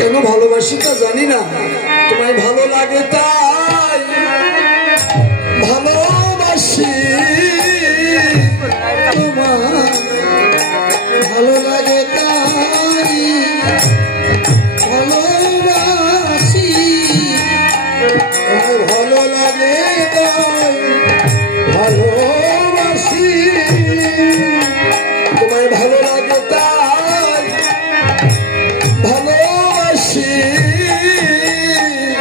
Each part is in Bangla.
কেন ভালোবাসি তা জানি না, তোমায় ভালো লাগে তাই ভালোবাসি, তোমায় ভালো লাগে তাই ভালোবাসি, তোমায় ভালো লাগে তাই ভালোবাসি, তোমায় ভালো লাগে তাই ভালোবাসি,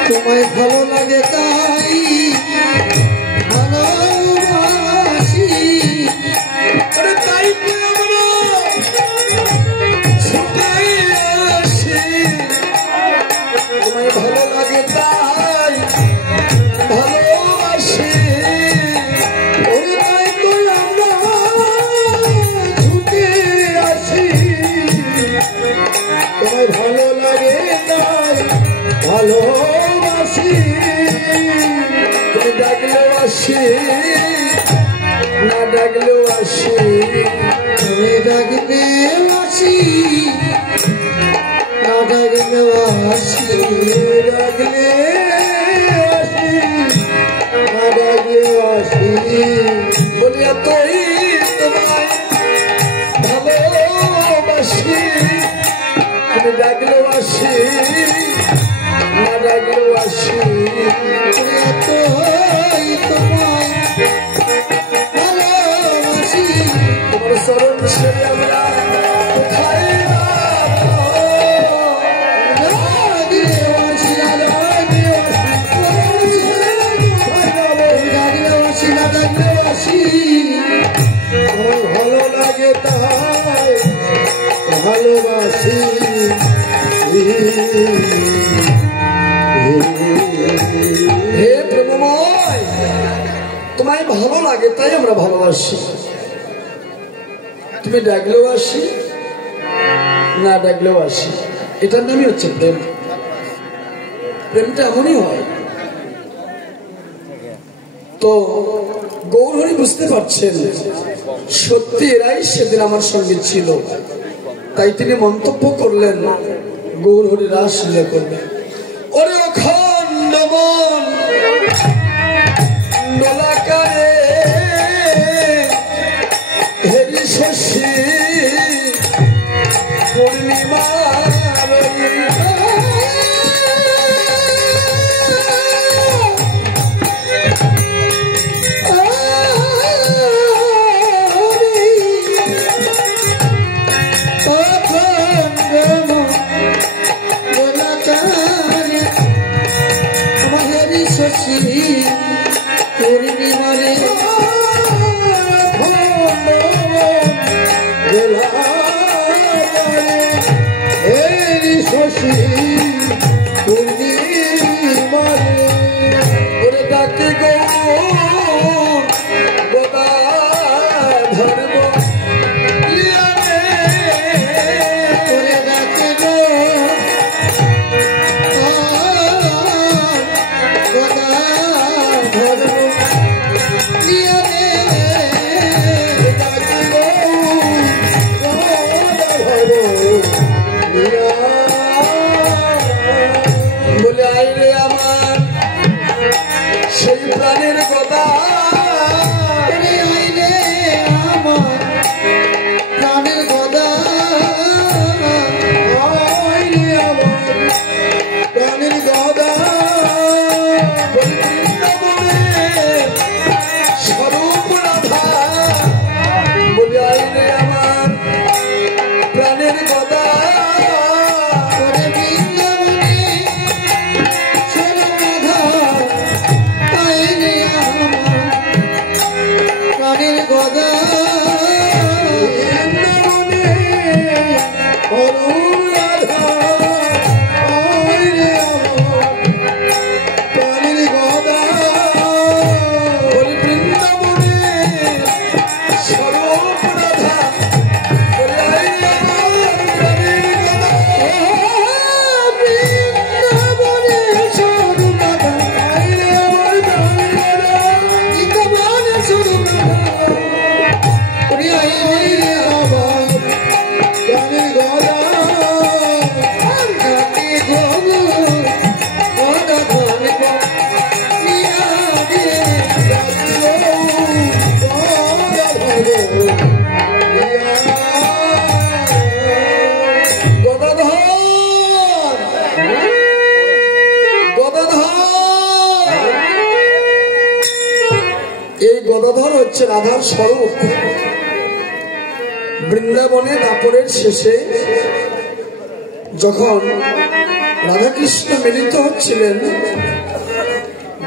তোমায় ভালো লাগে তাই ভালোবাসি। আরে তাই আমরা ছুটাই আসি, তোমায় ভালো লাগে তাই ভালোবাসি, ওরে তাই তো আমরা ছুটে আসি, তোমায় ভালো লাগে তাই ভালোবাসি, তুমি ডাকলেও আসি না ডাকলেও আসি, তুমি ডাকলেও আসি না ডাকলেও আসি, ডাকলে আসি না ডাকলেও আসি, বলি এতই তোমায় ভালোবাসি, তুমি ডাকলেও আসি না ডাকলেও আসি, এতই তোমায় ভালোবাসি, তোমার চরণ ছেড়ে আমরা কোথায় ভালো লাগে তাই ভালোবাসি, হে প্রেমময়, তোমায় ভালো লাগে তাই আমরা ভালোবাসি, তুমি ডাকলেও আসি না ডাকলেও আসি, এটার নামই হচ্ছে প্রেম। প্রেমটা এমনই হয়। তো গৌরহরি বুঝতে পারছেন সত্যি এরাই সেদিন আমার সঙ্গে ছিল, তাই তিনি মন্তব্য করলেন গৌরহরি রাসলীলা করবেন। ওরে অখণ্ড মন দোলাকারে হেরি শশী পূর্ণিমা, পূর্ণিমারে শশী পূর্ণিমারে, ওরে ডাকে গো বোবা ধর্ম লিয়ারে, ওরে ডাকে গো বোবা ধর্ম লিয়ারে, ডাকে গো বলে আইরে আমার সেই প্রাণের কথা, আইরে আমার প্রাণের কথা, আইরে আমার প্রাণের কথা, স্বরূপ রাধা, বলে আইরে আমার প্রাণের কথা, প্রাণের গদা মনে রাধা, রাধার স্বরূপ। বৃন্দাবনে দাপরের শেষে যখন রাধাকৃষ্ণ মিলিত হচ্ছিলেন,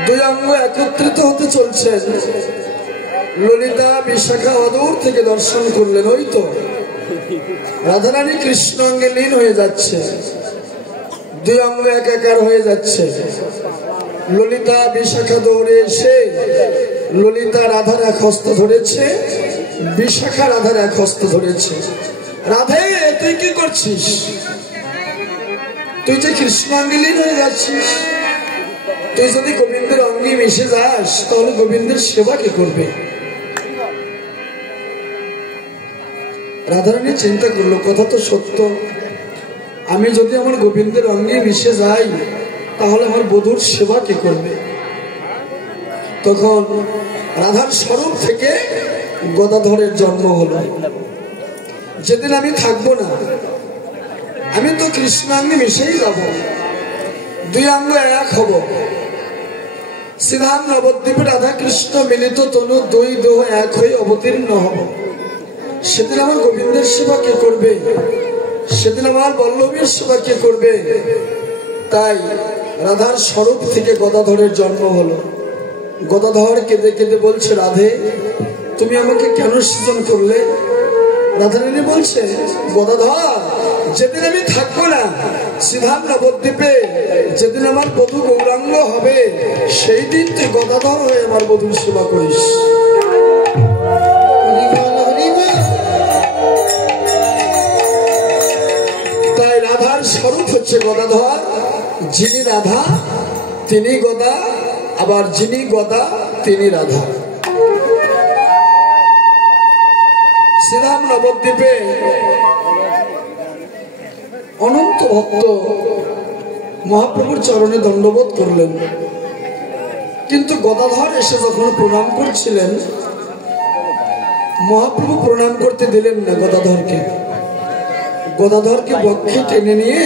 দুই অঙ্গ একত্রিত হতে চলছেন, ললিতা বিশাখা অদূর থেকে দর্শন করলেন। ওই তো রাধারানী কৃষ্ণ অঙ্গে লীন হয়ে যাচ্ছে, দুই অঙ্গ একাকার হয়ে যাচ্ছে। ললিতা বিশাখা দৌড়ে এসে ললিতা রাধার এক হস্ত ধরেছে, বিশাখা রাধার এক হস্ত ধরেছে। রাধে, তুই কি করছিস? তুই যে কৃষ্ণ অঙ্গে লীন হয়ে যাচ্ছিস, তুই যদি গোবিন্দের অঙ্গে মিশে যাস তাহলে গোবিন্দের সেবা কে করবে? রাধারানী চিন্তা করলো, কথা তো সত্য, আমি যদি আমার গোবিন্দের অঙ্গে মিশে যাই তাহলে আমার বধূর সেবা কে করবে? তখন রাধার স্বরূপ থেকে গদাধরের জন্ম হলো। যেদিন আমি থাকবো না, আমি তো কৃষ্ণ অঙ্গে মিশেই যাব, দুই অঙ্গ এক হব। শ্রীধাম নবদ্বীপে রাধা কৃষ্ণ মিলিত তনু দুই দেহ এক হয়ে অবতীর্ণ হব। সেদিন আমার গোবিন্দের সেবা কে করবে? সেদিন আমার বল্লভীর সেবা কে করবে? তাই রাধার স্বরূপ থেকে গদাধরের জন্ম হলো। গদাধর কেঁদে কেঁদে বলছে, রাধে, তুমি আমাকে কেন সৃজন করলে? রাধারানী বলছে, গদাধর, যেদিন আমি থাকবো না, শ্রীধাম নবদ্বীপে যেদিন আমার বধূ গৌরাঙ্গ হবে, সেই দিন তুই গদাধর হয়ে আমার বধূর সেবা করিস। তাই রাধার স্বরূপ হচ্ছে গদাধর। যিনি রাধা তিনি গদা, আবার যিনি গদা তিনি রাধা। শ্রীধাম নবদ্বীপে অনন্ত ভক্ত মহাপ্রভুর চরণে দণ্ডবোধ করলেন, কিন্তু গদাধর এসে যখন প্রণাম করছিলেন, মহাপ্রভু প্রণাম করতে দিলেন না গদাধরকে। গদাধরকে বক্ষে টেনে নিয়ে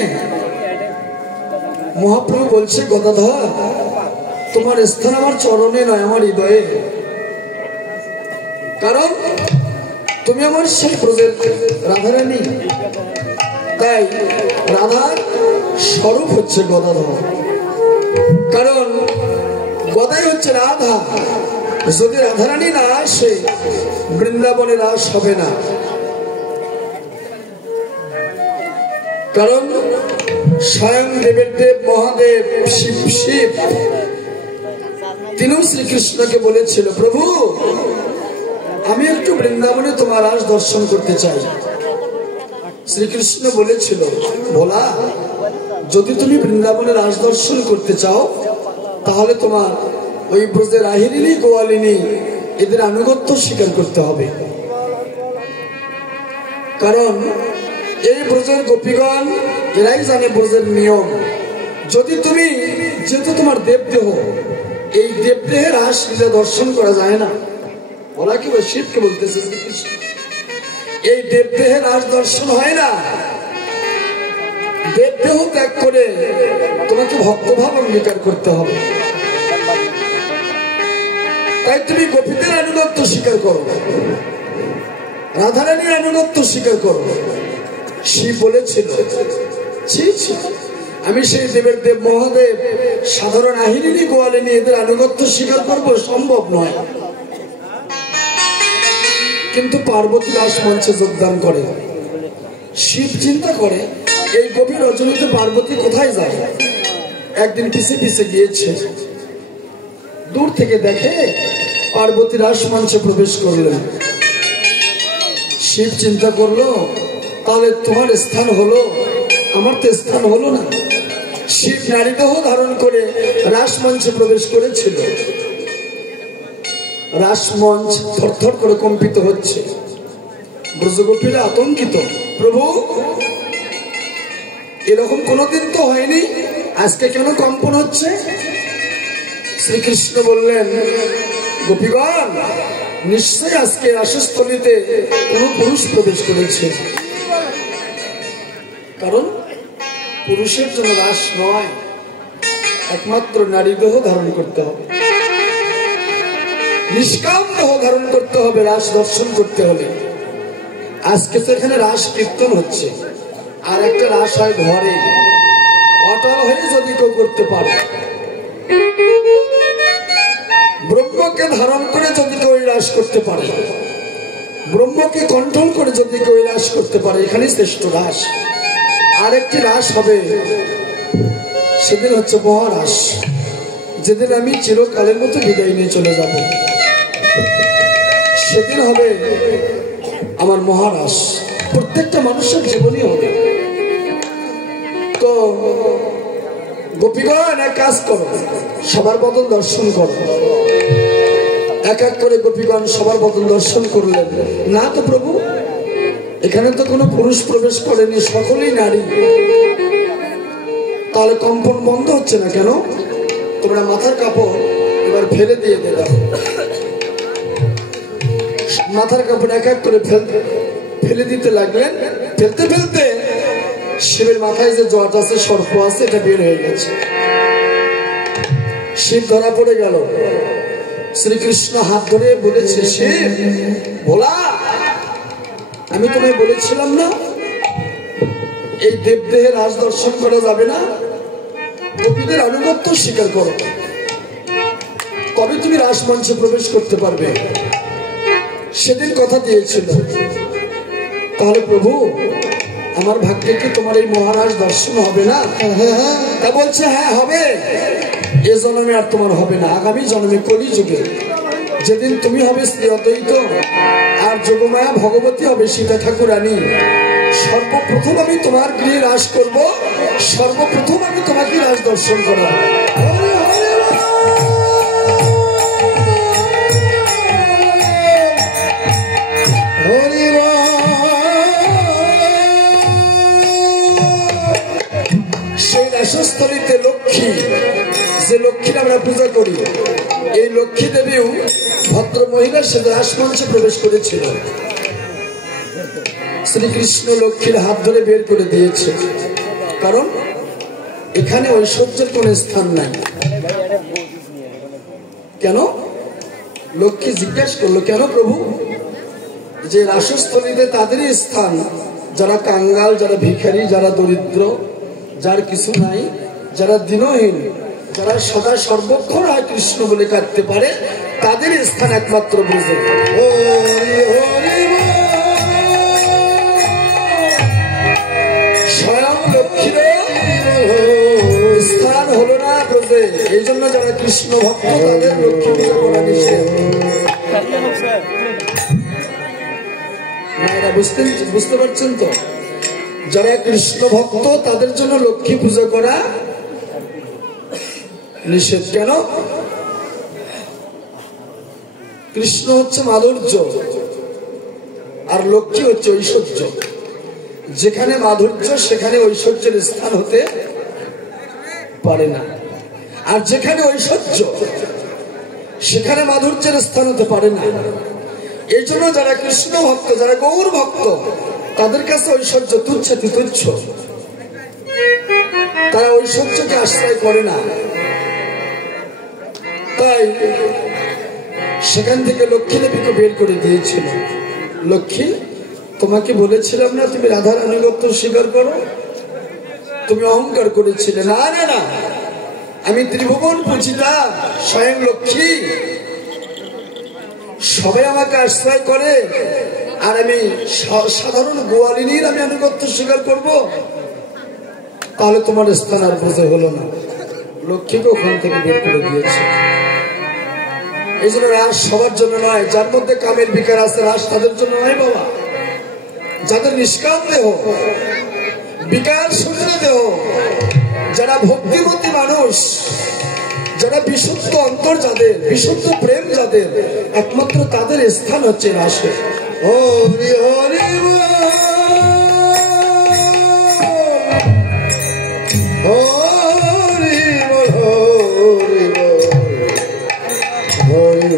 মহাপ্রভু বলছে, গদাধর, তোমার স্থান আমার চরণে নয়, আমার হৃদয়ে। কারণ তুমি আমার সেই ব্রজের রাধারানী। তাই রাধার স্বরূপ হচ্ছে গদাধর, কারণ গদাই হচ্ছে রাধা। যদি রাধারানী না আসে, বৃন্দাবনে রাস হবে না। কারণ স্বয়ং দেবের দেব মহাদেব শিব শিব তিনিও শ্রীকৃষ্ণকে বলেছিল, প্রভু, আমি একটু বৃন্দাবনে তোমার রাস দর্শন করতে চাই। শ্রীকৃষ্ণ বলেছিল, ভোলা, যদি তুমি বৃন্দাবনে রাস দর্শন করতে চাও তাহলে তোমার ওই ব্রজের আহিরিনী গোয়ালিনী এদের আনুগত্য স্বীকার করতে হবে। কারণ এই ব্রজের গোপীগণ এরাই জানে ব্রজের নিয়ম। যদি তুমি, যেহেতু তোমার দেবদেহ, এই দেবদেহে রাস লীলা দর্শন করা যায় না। ওরা কি শিবকে বলতেছে, এই দেবদেহে রাস দর্শন হয় না। দেবদেহ ত্যাগ করে তোমাকে ভক্তভাব অঙ্গীকার করতে হবে। তাই তুমি গোপীদের আনুগত্য স্বীকার করো, রাধারানীর আনুগত্য স্বীকার করো। শিব বলেছিল, আমি সেই দেবের দেব মহাদেব সাধারণ আহিরিনী গোয়ালিনী এদের আনুগত্য স্বীকার করবো? সম্ভব নয়। কিন্তু পার্বতী রাস মঞ্চে যোগদান করে। শিব চিন্তা করে, এই গভীর রজনীতে পার্বতী কোথায় যায়? একদিন পিছে পিছে গিয়েছে, দূর থেকে দেখে পার্বতী রাস মঞ্চে প্রবেশ করলেন। শিব চিন্তা করলো, তাহলে তোমার স্থান হলো, আমার তো স্থান হলো না। শিব নারীদেহ ধারণ করে রাসমঞ্চে প্রবেশ করেছিল। রাসমঞ্চ থরথর করে কম্পিত হচ্ছে। ব্রজগোপীরা আতঙ্কিত, প্রভু, এরকম কোনোদিন তো হয়নি, আজকে কেন কম্পন হচ্ছে? শ্রীকৃষ্ণ বললেন, গোপীগণ, নিশ্চয় আজকে রাসস্থলীতে কোন পুরুষ প্রবেশ করেছে। কারণ পুরুষের জন্য রাস নয়, একমাত্র নারী দেহ ধারণ করতে হবে। নিষ্কাম দেহ ধারণ করতে হবে রাস দর্শন করতে হলে। আজকে তো এখানে রাস কীর্তন হচ্ছে, আর একটা রাস হয় ঘরে। অটল হয়ে যদি কেউ করতে পারে, ব্রহ্মকে ধারণ করে যদি কেউ রাস করতে পারে, ব্রহ্মকে কন্ট্রোল করে যদি কেউ রাস করতে পারে, এখানে শ্রেষ্ঠ রাস। আরেকটি রাস হবে, সেদিন হচ্ছে মহারাস, যেদিন আমি চিরকালের মতো বিদায় নিয়ে চলে যাব। সেদিন হবে আমার মহারাস, প্রত্যেকটা মানুষের জীবনই হবে। তো গোপীগণ এক কাজ করো, সবার বদন দর্শন করো। এক এক করে গোপীগণ সবার বদন দর্শন করলেন। না তো প্রভু, এখানে তো কোনো পুরুষ প্রবেশ করেনি, সকলেই নারী। তাহলে কম্পন বন্ধ হচ্ছে না কেন? তোমরা মাথার কাপড় এবার ফেলে দিয়ে দাও। মাথার কাপড় এক এক করে ফেলে দিতে লাগলেন। ফেলতে ফেলতে শিবের মাথায় যে জট আছে, সর্প আছে, এটা বের হয়ে গেছে। শিব ধরা পড়ে গেল। শ্রীকৃষ্ণ হাত ধরে বলেছে, শিব ভোলা, আমি তোমায় বলেছিলাম না এই দেবদেহে রাজ দর্শন করা যাবে না, গোপীদের আনুগত্য স্বীকার করো, কবে তুমি রাসমঞ্চে প্রবেশ করতে পারবে? সেদিন কথা দিয়েছিল। তাহলে প্রভু, আমার ভাগ্যে কি তোমার এই মহারাজ দর্শন হবে না? তা বলছে হ্যাঁ হবে। এ জন্মে আর তোমার হবে না, আগামী জন্মে কলিযুগে যেদিন তুমি হবে শ্রী অদ্বৈত আর যোগমায়া ভগবতী হবে সীতা ঠাকুরানী, সর্বপ্রথম আমি তোমার গৃহে রাস করব, সর্বপ্রথম আমি তোমাকে রাজ দর্শন করাবো। সেই রাসস্থলীতে লক্ষ্মী, যে লক্ষ্মীর আমরা পূজা করি, এই লক্ষ্মী দেবীও ভদ্র মহিলা সে রাসমঞ্চে প্রবেশ করেছিল। শ্রীকৃষ্ণ লক্ষ্মীর হাত ধরে বের করে দিয়েছে, কারণ এখানে ঐশ্বর্যের কোন স্থান নাই। কেন? লক্ষ্মী জিজ্ঞেস করলো, কেন প্রভু? যে রাসস্থলীতে তাদেরই স্থান, যারা কাঙ্গাল, যারা ভিখারি, যারা দরিদ্র, যার কিছু নাই, যারা দিনহীন, যারা সদা সর্বক্ষণ হয় কৃষ্ণ বলে কাটতে পারে, তাদের স্থান একমাত্র বুঝে। স্বয়ং লক্ষ্মীর স্থান হলো না বুঝে, এই জন্য যারা কৃষ্ণ ভক্ত তাদের লক্ষ্মী পূজা করা নিষেধ। বুঝতে পারছেন তো? যারা কৃষ্ণ ভক্ত তাদের জন্য লক্ষ্মী পূজা করা নিষেধ। কেন? কৃষ্ণ হচ্ছে মাধুর্য আর লক্ষ্মী হচ্ছে ঐশ্বর্য। যেখানে মাধুর্য সেখানে ঐশ্বর্যের স্থান হতে পারে না, আর যেখানে ঐশ্বর্য সেখানে মাধুর্যের স্থান হতে পারে না। এই জন্য যারা কৃষ্ণ ভক্ত, যারা গৌর ভক্ত, তাদের কাছে ঐশ্বর্য তুচ্ছ তুচ্ছ, তারা ঐশ্বর্যকে আশ্রয় করে না। তাই সেখান থেকে লক্ষ্মী দেবীকে বের করে দিয়েছিল। লক্ষ্মী, তোমাকে বলেছিলাম না তুমি রাধার আনুগত্য স্বীকার করো? তুমি অহংকার করেছিলে। না না না, আমি ত্রিভুবন পূজিতা স্বয়ং লক্ষ্মী, সবাই আমাকে আশ্রয় করে, আর আমি সাধারণ গোয়ালিনীর আমি আনুগত্য স্বীকার করব? তাহলে তোমার স্থান আর বুঝে হলো না। লক্ষ্মীকে ওখান থেকে বের করে দিয়েছে। এই জন্য রাস সবার জন্য নয়। যার মধ্যে কামের বিকার আছে, রাস তাদের জন্য নয় বাবা। যাদের নিষ্কাম দেহ, বিকার শূন্য দেহ, যারা ভক্তিমতী মানুষ, যারা বিশুদ্ধ অন্তর যাদের, বিশুদ্ধ প্রেম যাদের, একমাত্র তাদের স্থান হচ্ছে রাসে। হরি হরি হরি হরি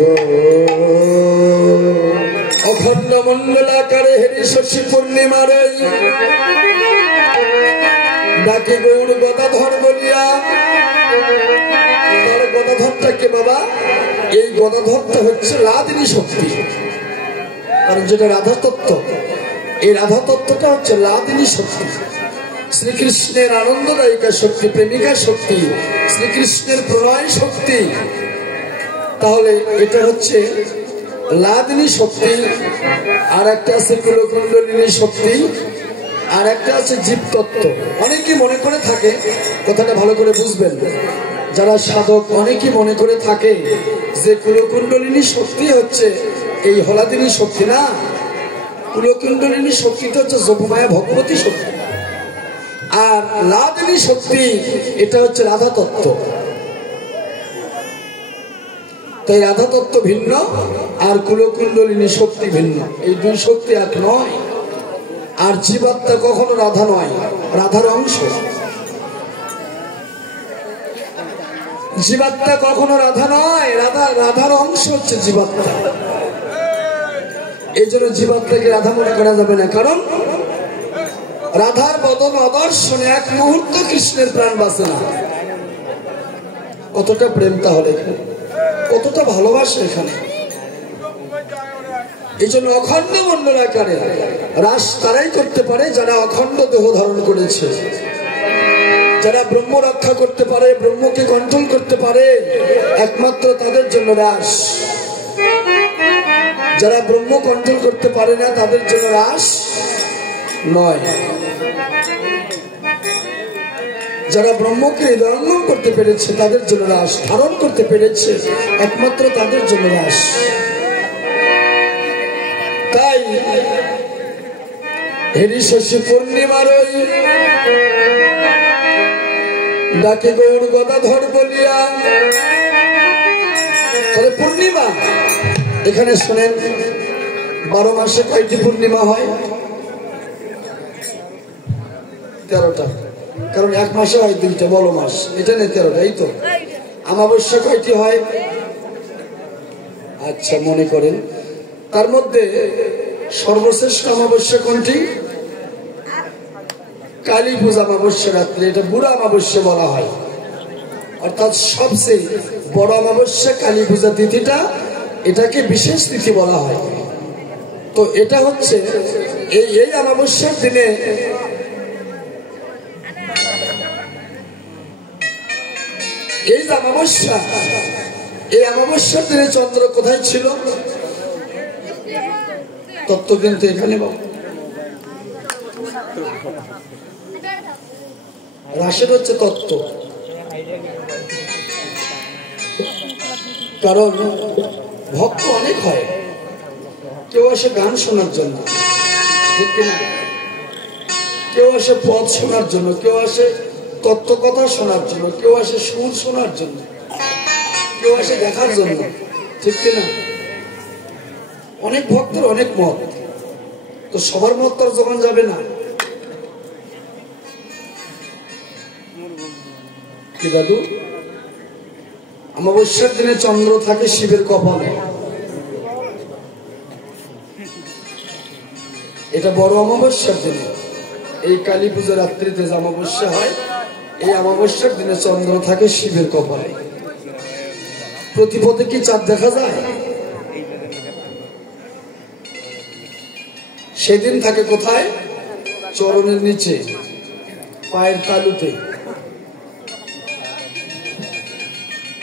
অখণ্ড মণ্ডলাকারে হেরি শশী পূর্ণিমার ডাকে গৌর গদাধর বলিয়া। তার গদাধরটা কে বাবা? এই গদাধরটা হচ্ছে লাদিনী শক্তি। কারণ যেটা রাধা তত্ত্ব, এই রাধা তত্ত্বটা হচ্ছে লাদিনী শক্তি, শ্রীকৃষ্ণের আনন্দদায়িকা শক্তি, প্রেমিকা শক্তি, শ্রীকৃষ্ণের প্রণয় শক্তি। তাহলে এটা হচ্ছে লাদিনী শক্তি। আর একটা আছে কুলকুণ্ডলিনী শক্তি, আর একটা আছে জীবতত্ত্ব। অনেকে মনে করে থাকে, কথাটা ভালো করে বুঝবেন যারা সাধক, অনেকেই মনে করে থাকে যে কুলকুণ্ডলিনী শক্তি হচ্ছে এই হলাদিনী শক্তি। না, কুলকুণ্ডলিনী শক্তিটা হচ্ছে যোগমায়া ভগবতী শক্তি, আর লাদিনী শক্তি এটা হচ্ছে রাধা তত্ত্ব। তাই রাধা তত্ত্ব ভিন্ন আর কুলকুণ্ডলিনী শক্তি ভিন্ন, এই দুই শক্তি এক নয়। আর জীবাত্মা কখনো রাধা নয়, রাধার অংশ। জীবাত্মা কখনো রাধা নয়, রাধার অংশ হচ্ছে জীবাত্মা। এই জন্য জীবাত্মাকে রাধা মনে করা যাবে না, কারণ রাধার বদন অদর্শনে এক মুহূর্ত কৃষ্ণের প্রাণ বাঁচে না। কতটা প্রেম তাহলে, কতটা ভালোবাসা এখানে। এই জন্য অখণ্ড মণ্ডলাকারে রাস তারাই করতে পারে যারা অখণ্ড দেহ ধারণ করেছে, যারা ব্রহ্ম রক্ষা করতে পারে, ব্রহ্মকে কন্ট্রোল করতে পারে, একমাত্র তাদের জন্য রাস। যারা ব্রহ্ম কন্ট্রোল করতে পারে না তাদের জন্য রাস নয়। যারা ব্রহ্মকে হৃদয়ঙ্গম করতে পেরেছে তাদের জন্য রাস, ধারণ করতে পেরেছে একমাত্র তাদের জন্য রাস। তাই হেরি শশী পূর্ণিমার ওই ডাকে গৌর গদাধর বলিয়া। তাহলে পূর্ণিমা এখানে শোনেন, 12 মাসে কয়টি পূর্ণিমা হয়? 13টা। কারণ এক মাসে হয় 2টা, বড় মাস এটা নেই 13টা। এই তো অমাবস্যা কয়টি হয়? আচ্ছা মনে করেন, তার মধ্যে সর্বশ্রেষ্ঠ অমাবস্যা কোনটি? কালী পূজা অমাবস্যা রাত্রে, এটা বুড়া অমাবস্যা বলা হয়। অর্থাৎ সবচেয়ে বড় অমাবস্যা কালী পূজা তিথিটা, এটাকে বিশেষ তিথি বলা হয়। তো এটা হচ্ছে এই অমাবস্যার দিনে এই যে অমাবস্যা, এই অমাবস্যার দিনে চন্দ্র কোথায় ছিল? তত্ত্ব কিন্তু এখানে রাশের হচ্ছে তত্ত্ব। কারণ ভক্ত অনেক হয়, কেউ আসে গান শোনার জন্য, ঠিক কিনা? কেউ আসে পদ শোনার জন্য, কেউ আসে তত্ত্ব কথা শোনার জন্য, কেউ আসে সুর শোনার জন্য, কেউ আসে দেখার জন্য, ঠিক কিনা? অনেক ভক্তের অনেক মত, তো সবার মত তো যখন যাবে না। কি দাদু? অমাবস্যার দিনে চন্দ্র থাকে শিবের কপালে, এটা বড় অমাবস্যার দিনে। এই কালী পূজা রাত্রিতে যে অমাবস্যা হয়, এই অমাবস্যার দিনে চন্দ্র থাকে শিবের কপালে। প্রতিপদে কি চাঁদ দেখা যায়? সেদিন থাকে কোথায়? চরণের নিচে, পায়ের তালুতে।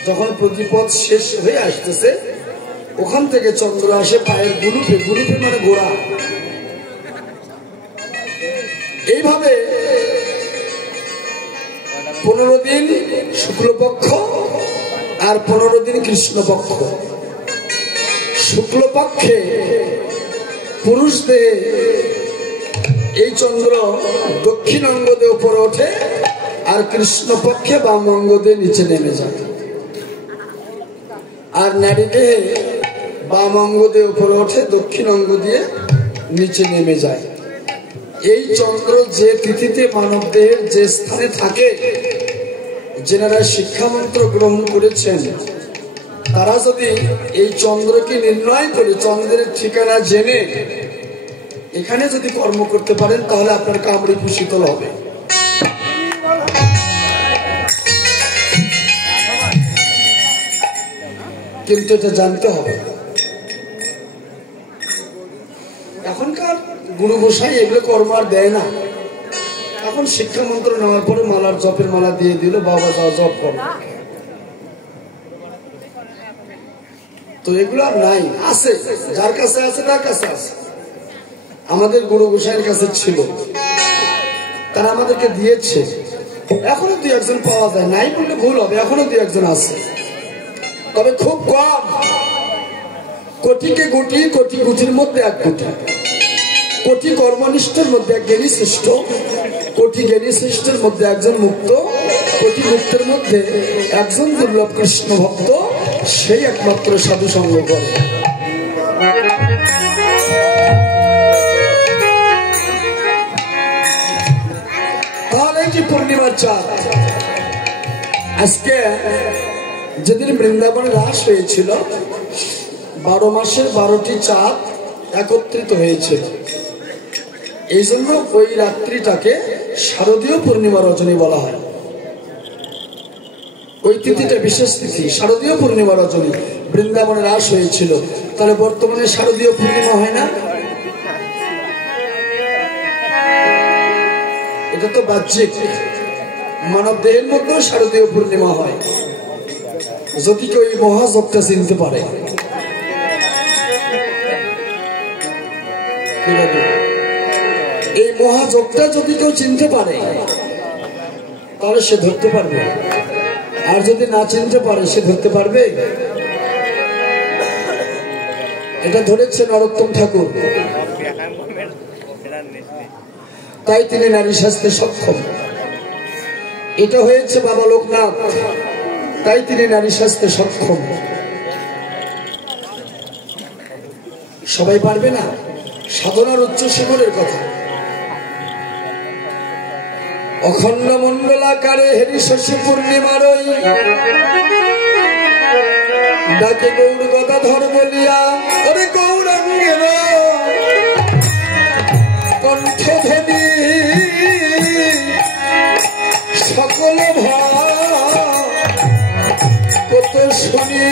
যখন প্রতিপদ শেষ হয়ে আসতেছে, ওখান থেকে চন্দ্র আসে পায়ের গুরুপে, গুরুপে মানে গোড়া। এইভাবে 15 দিন শুক্লপক্ষ আর 15 দিন কৃষ্ণপক্ষ। শুক্লপক্ষে পুরুষ দেহে এই চন্দ্র দক্ষিণ অঙ্গ দিয়ে উপরে ওঠে, আর কৃষ্ণপক্ষে বাম অঙ্গ দিয়ে নিচে নেমে যায়। আর নারী দেহে বাম অঙ্গ দিয়ে উপরে ওঠে, দক্ষিণ অঙ্গ দিয়ে নিচে নেমে যায়। এই চন্দ্র যে তিথিতে মানব দেহের যে স্থানে থাকে, যেনারা শিক্ষা মন্ত্র গ্রহণ করেছেন তারা যদি এই চন্দ্রকে নির্ণয় করে, চন্দ্রের ঠিকানা জেনে এখানে যদি কর্ম করতে পারেন, তাহলে আপনার কামড়ি শীতল হবে। কিন্তু এটা জানতে হবে এখনকার গুরু গোসাই এগুলো কর্ম আর দেয় না। এখন শিক্ষা মন্ত্র নেওয়ার পরে মালার জপের মালা দিয়ে দিল, বাবা যাও জপ করো। তো এগুলো আর নাই, আছে যার কাছে আছে তার কাছে আছে। আমাদের গুরু গোসাইয়ের কাছে ছিল, তারা আমাদেরকে দিয়েছে। এখনো দুই একজন পাওয়া যায়, নাই বললে ভুল হবে, এখনো দুই একজন আছে, তবে খুব কম। কোটিকে গুটি, কোটি গুটির মধ্যে এক গুটি। কোটি কর্মনিষ্ঠের মধ্যে এক জ্ঞানী শ্রেষ্ঠ, কোটি জ্ঞানী শ্রেষ্ঠের মধ্যে একজন মুক্ত, কোটি মুক্তের মধ্যে একজন দুর্লভ কৃষ্ণ ভক্ত, সেই একমাত্র সাধু সঙ্গ করে। তাহলে কি পূর্ণিমার চাঁদ, আজকে যেদিন বৃন্দাবনে রাস হয়েছিল, 12 মাসের 12টি চাঁদ একত্রিত হয়েছিল। এই জন্য ওই রাত্রিটাকে শারদীয় পূর্ণিমা রজনী বলা হয়। ওই তিথিটা বিশেষ তিথি, শারদীয় পূর্ণিমা রজনী। বৃন্দাবনে রাস হয়েছিল, তাহলে বর্তমানে শারদীয় পূর্ণিমা হয় না? এটা তো বাহ্যিক, মানব দেহের মধ্যেও শারদীয় পূর্ণিমা হয়, যদি কেউ এই মহাযজ্ঞটা চিনতে পারে। এই মহাযজ্ঞটা যদি কেউ চিনতে পারে তাহলে সে ধরতে পারবে, আর যদি না চিনতে পারে সে ধরতে পারবে? এটা ধরেছে নরোত্তম ঠাকুর, তাই তিনি নারী শাস্ত্রে সক্ষম। এটা হয়েছে বাবা লোকনাথ, তাই তিনি নারী শাস্ত্রে সক্ষম। সবাই পারবে না, সাধনার উচ্চ শিখরের কথা। অখণ্ড মন্ডলাকারে হেরি শশী পূর্ণিমার ডাকে গৌর গদাধর বলিয়া, ওরে গৌরাঙ্গের কণ্ঠধ্বনি সকল কত শুনি।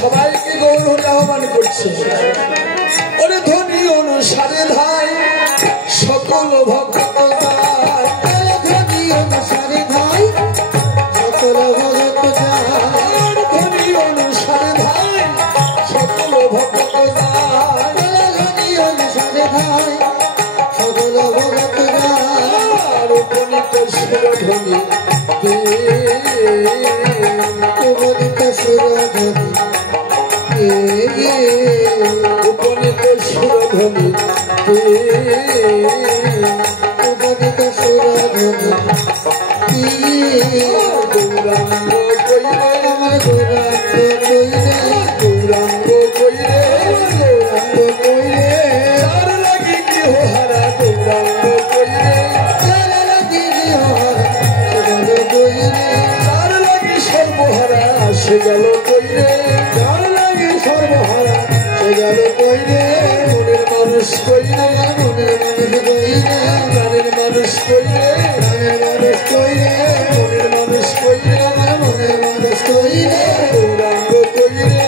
সবাইকে গৌর আহ্বান করছে, ওরে ধ্বনি অনুসারে ধাই সকল ভক্ত, ধ্বনি অনুসারে ধাই সকল ভক্ত, ধ্বনি অনুসারে ধাই সকল ভক্ত, ধ্বনি অনুসারে ধাই সকল ভক্ত, উপনীত সুরধ্বনি, উপনীত সুরধ্বনি, উপনীত সুরধ্বনি গৌরাঙ্গ কইরে আমার গৌরাঙ্গ কইরে গৌরাঙ্গ কইরে গৌরাঙ্গ কইরে চার লাগি কি হারা গৌরাঙ্গ কইরে চার লাগি কি হারা গৌরাঙ্গ কইরে চার লাগি সর্বহারা সে গেল কইরে চার লাগি সর্বহারা সে গেল কইরে মনের মানুষ কইরে মনের মানুষ কইরে প্রাণের মানুষ কইরে প্রাণের মানুষ কইরে মনের মানুষ কইরে গৌরাঙ্গ কইরে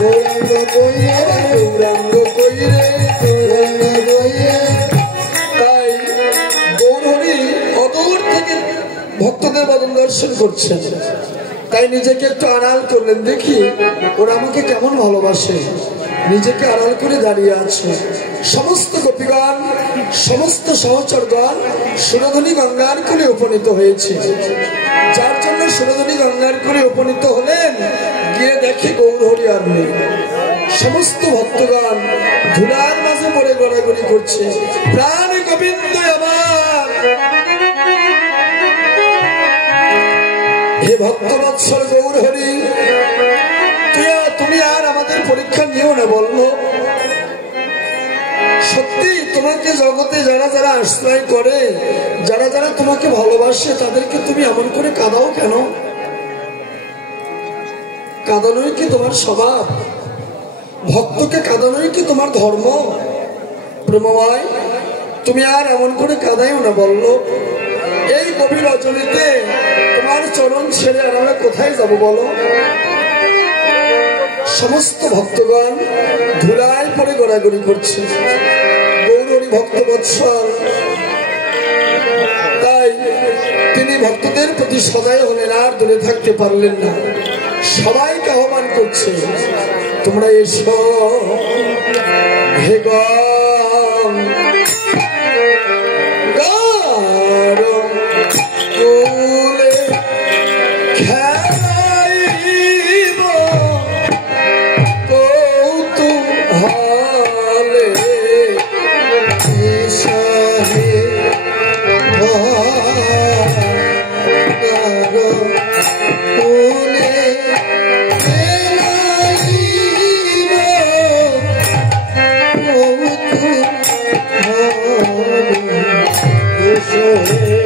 গৌরাঙ্গ কইরে গৌরাঙ্গ কইরে গৌরাঙ্গ কইরে। তাই গৌরহরি অদূর থেকে ভক্তদের বদন দর্শন করছেন, তাই নিজেকে একটু আড়াল করলেন, দেখি ওরা আমাকে কেমন ভালোবাসে। নিজেকে আড়াল করে দাঁড়িয়ে আছে। সমস্ত গোপীগণ সমস্ত সহচরগণ সুরধনী গঙ্গার কুলে উপনীত হয়েছে। যার জন্য সুরধনী গঙ্গার কুলে উপনীত হলেন, গিয়ে দেখে গৌরহরি আর নেই। সমস্ত ভক্তগণ ধুলার মাঝে পড়ে গড়াগড়ি করছে, প্রাণ গোবিন্দ আমার। হে ভক্তবৎসল গৌরহরি, তুমি আর আমাদের পরীক্ষা নিও না। বললো সত্যি তোমাকে জগতে যারা যারা আশ্রয় করে, যারা যারা তোমাকে ভালোবাসে, তাদেরকে তুমি এমন করে কাঁদাও কেন? কাঁদানোই কি তোমার স্বভাব? ভক্তকে কাঁদানোই কি তোমার ধর্ম? প্রেমময়, তুমি আর এমন করে কাঁদাইও না। বললো এই গভীর রজনীতে তোমার চরণ ছেড়ে আর আমরা কোথায় যাব বলো? সমস্ত ভক্তগণ ধুলায় পড়ে গড়াগড়ি করছে। গৌরহরি ভক্তবৎসল, তাই তিনি ভক্তদের প্রতি সদয় হলেন, আর দূরে থাকতে পারলেন না। সবাইকে আহ্বান করছে, তোমরা এসো হে গণ কুলে খেলাইব কৌতূহলে ঈশাহে কুলে খেলাইব কৌতূহলে ঈশাহে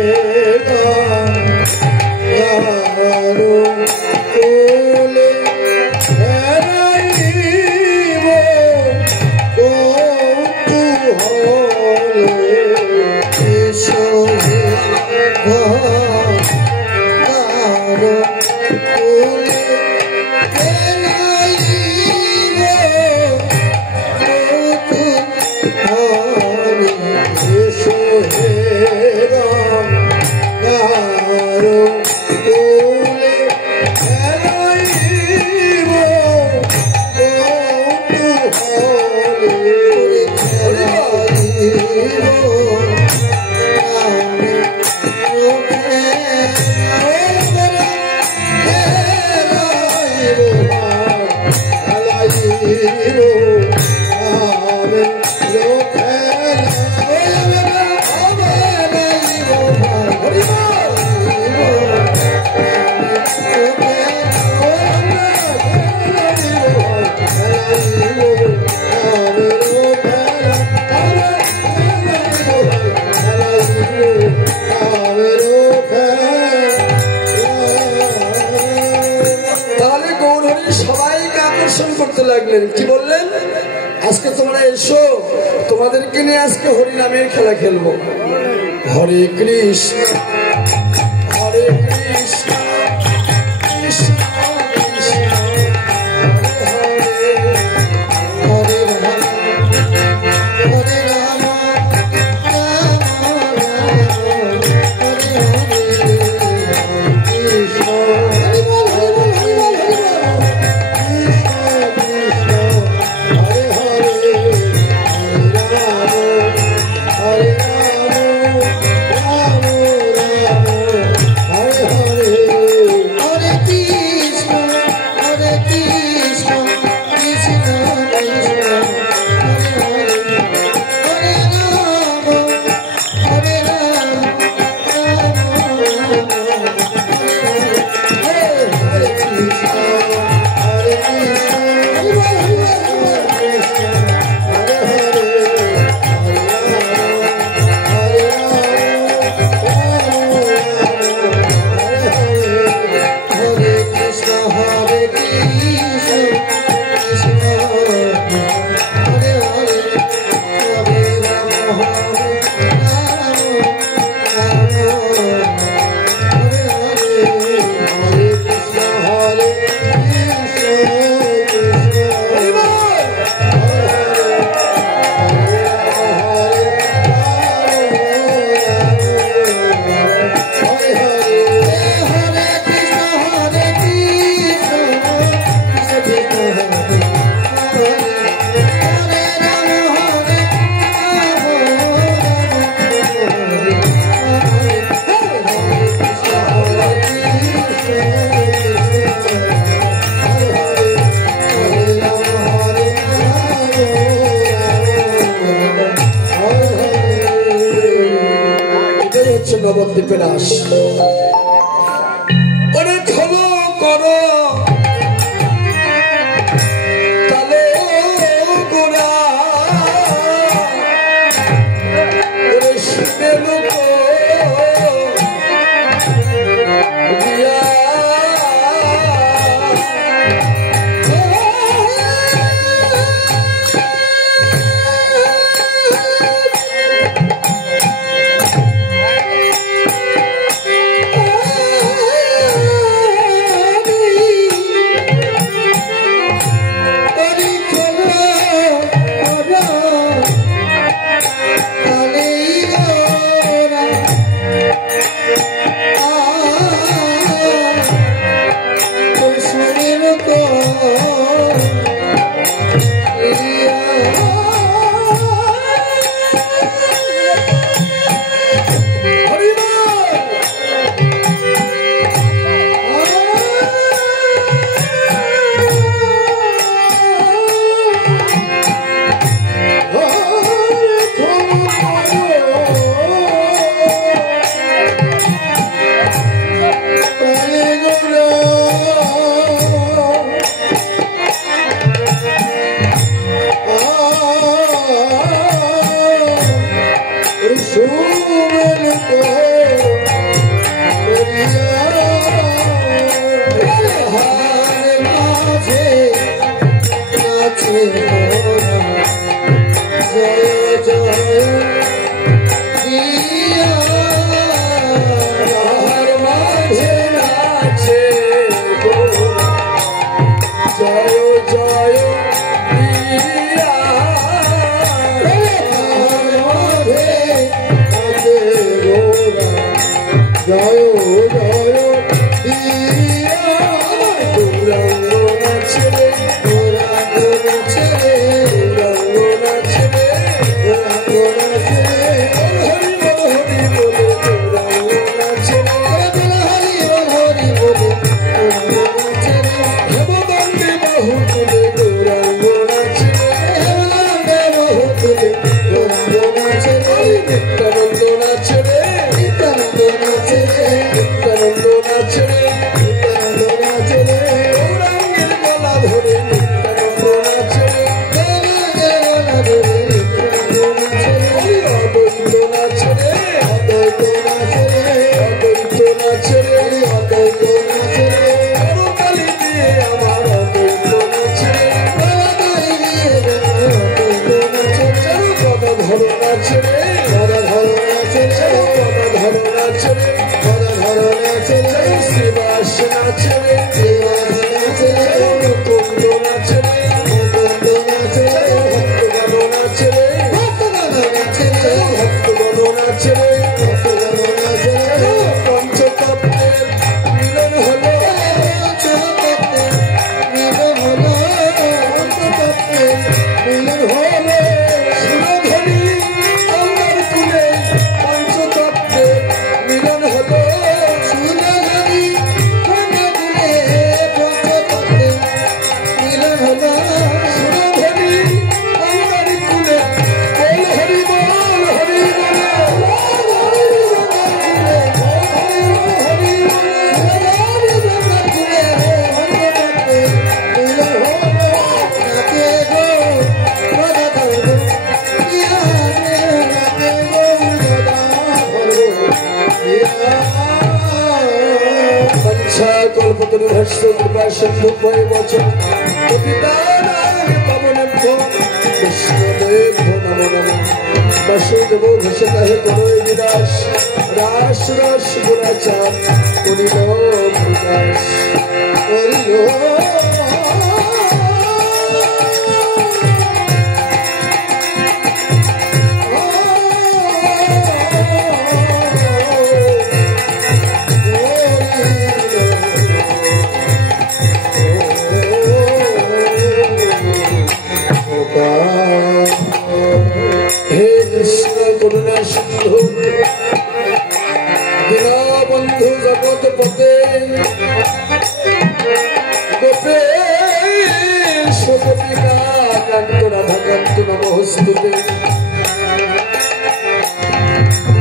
কি বললেন? আজকে তোমরা এসো, তোমাদেরকে নিয়ে আজকে হরি নামের খেলা খেলবো। হরে কৃষ্ণ হরে কৃষ্ণ কৃষ্ণ কৃষ্ণ হরে হরে, হরে রাম হরে রাম রাম রাম হরে হরে, কৃষ্ণ Hare Krishna হচ্ছে নবদ্বীপের রাস। অনেক হলো করো তালে গোড়া শুনে লোক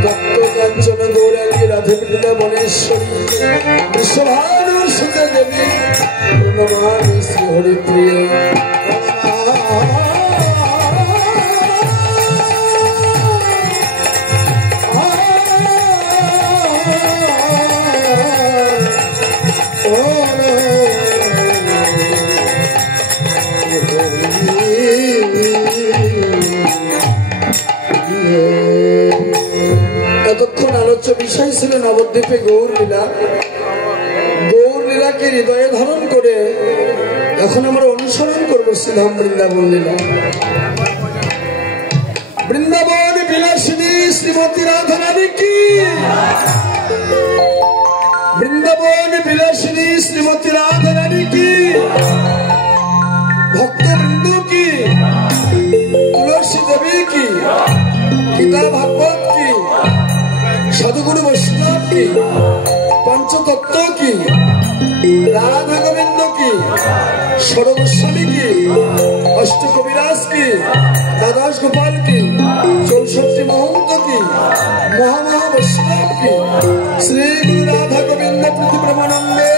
तत्व कंचन गौर রাধে বৃন্দাবনেশ্বরী বিশ্বভানু সুতে দেবী প্রণমামি শ্রী হরিপ্রিয় এতক্ষণ আলোচ্য বিষয় ছিল নবদ্বীপে গৌর লীলা। গৌর লীলাকে হৃদয়ে ধারণ করে এখন আমরা অনুসরণ করবো শ্রীধাম বৃন্দাবন লীলা। বৃন্দাবন বিলাসিনী শ্রীমতী রাধা রানী কি, বৃন্দাবন বিলাসিনী শ্রীমতী রাধা রানী কি, ভক্তবৃন্দ কি, তুলসী দেবী কি, গীতা ভাগবত কি, সাধুগুরু বৈষ্ণব কি, পঞ্চতত্ত্ব কি, রাধা গোবিন্দ কি, সরগোস্বামী কি, অষ্টকবিরাজ কি, দ্বাদশ গোপাল কি, 64 মহন্ত কি, মহামহা বৈষ্ণব কি, শ্রী গুরু রাধা গোবিন্দ প্রতি প্রমানন্দে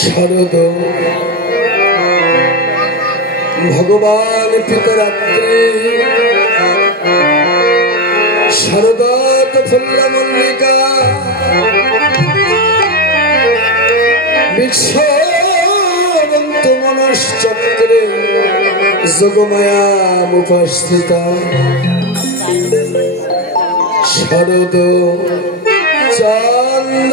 শারদ ভগবান পিতরাত্রে শারদাত ফুল্ল মল্লিকা বিক্ষোভন্ত মনশ্চক্রে যোগমায়ামুপস্থিতা শারদ চান্দ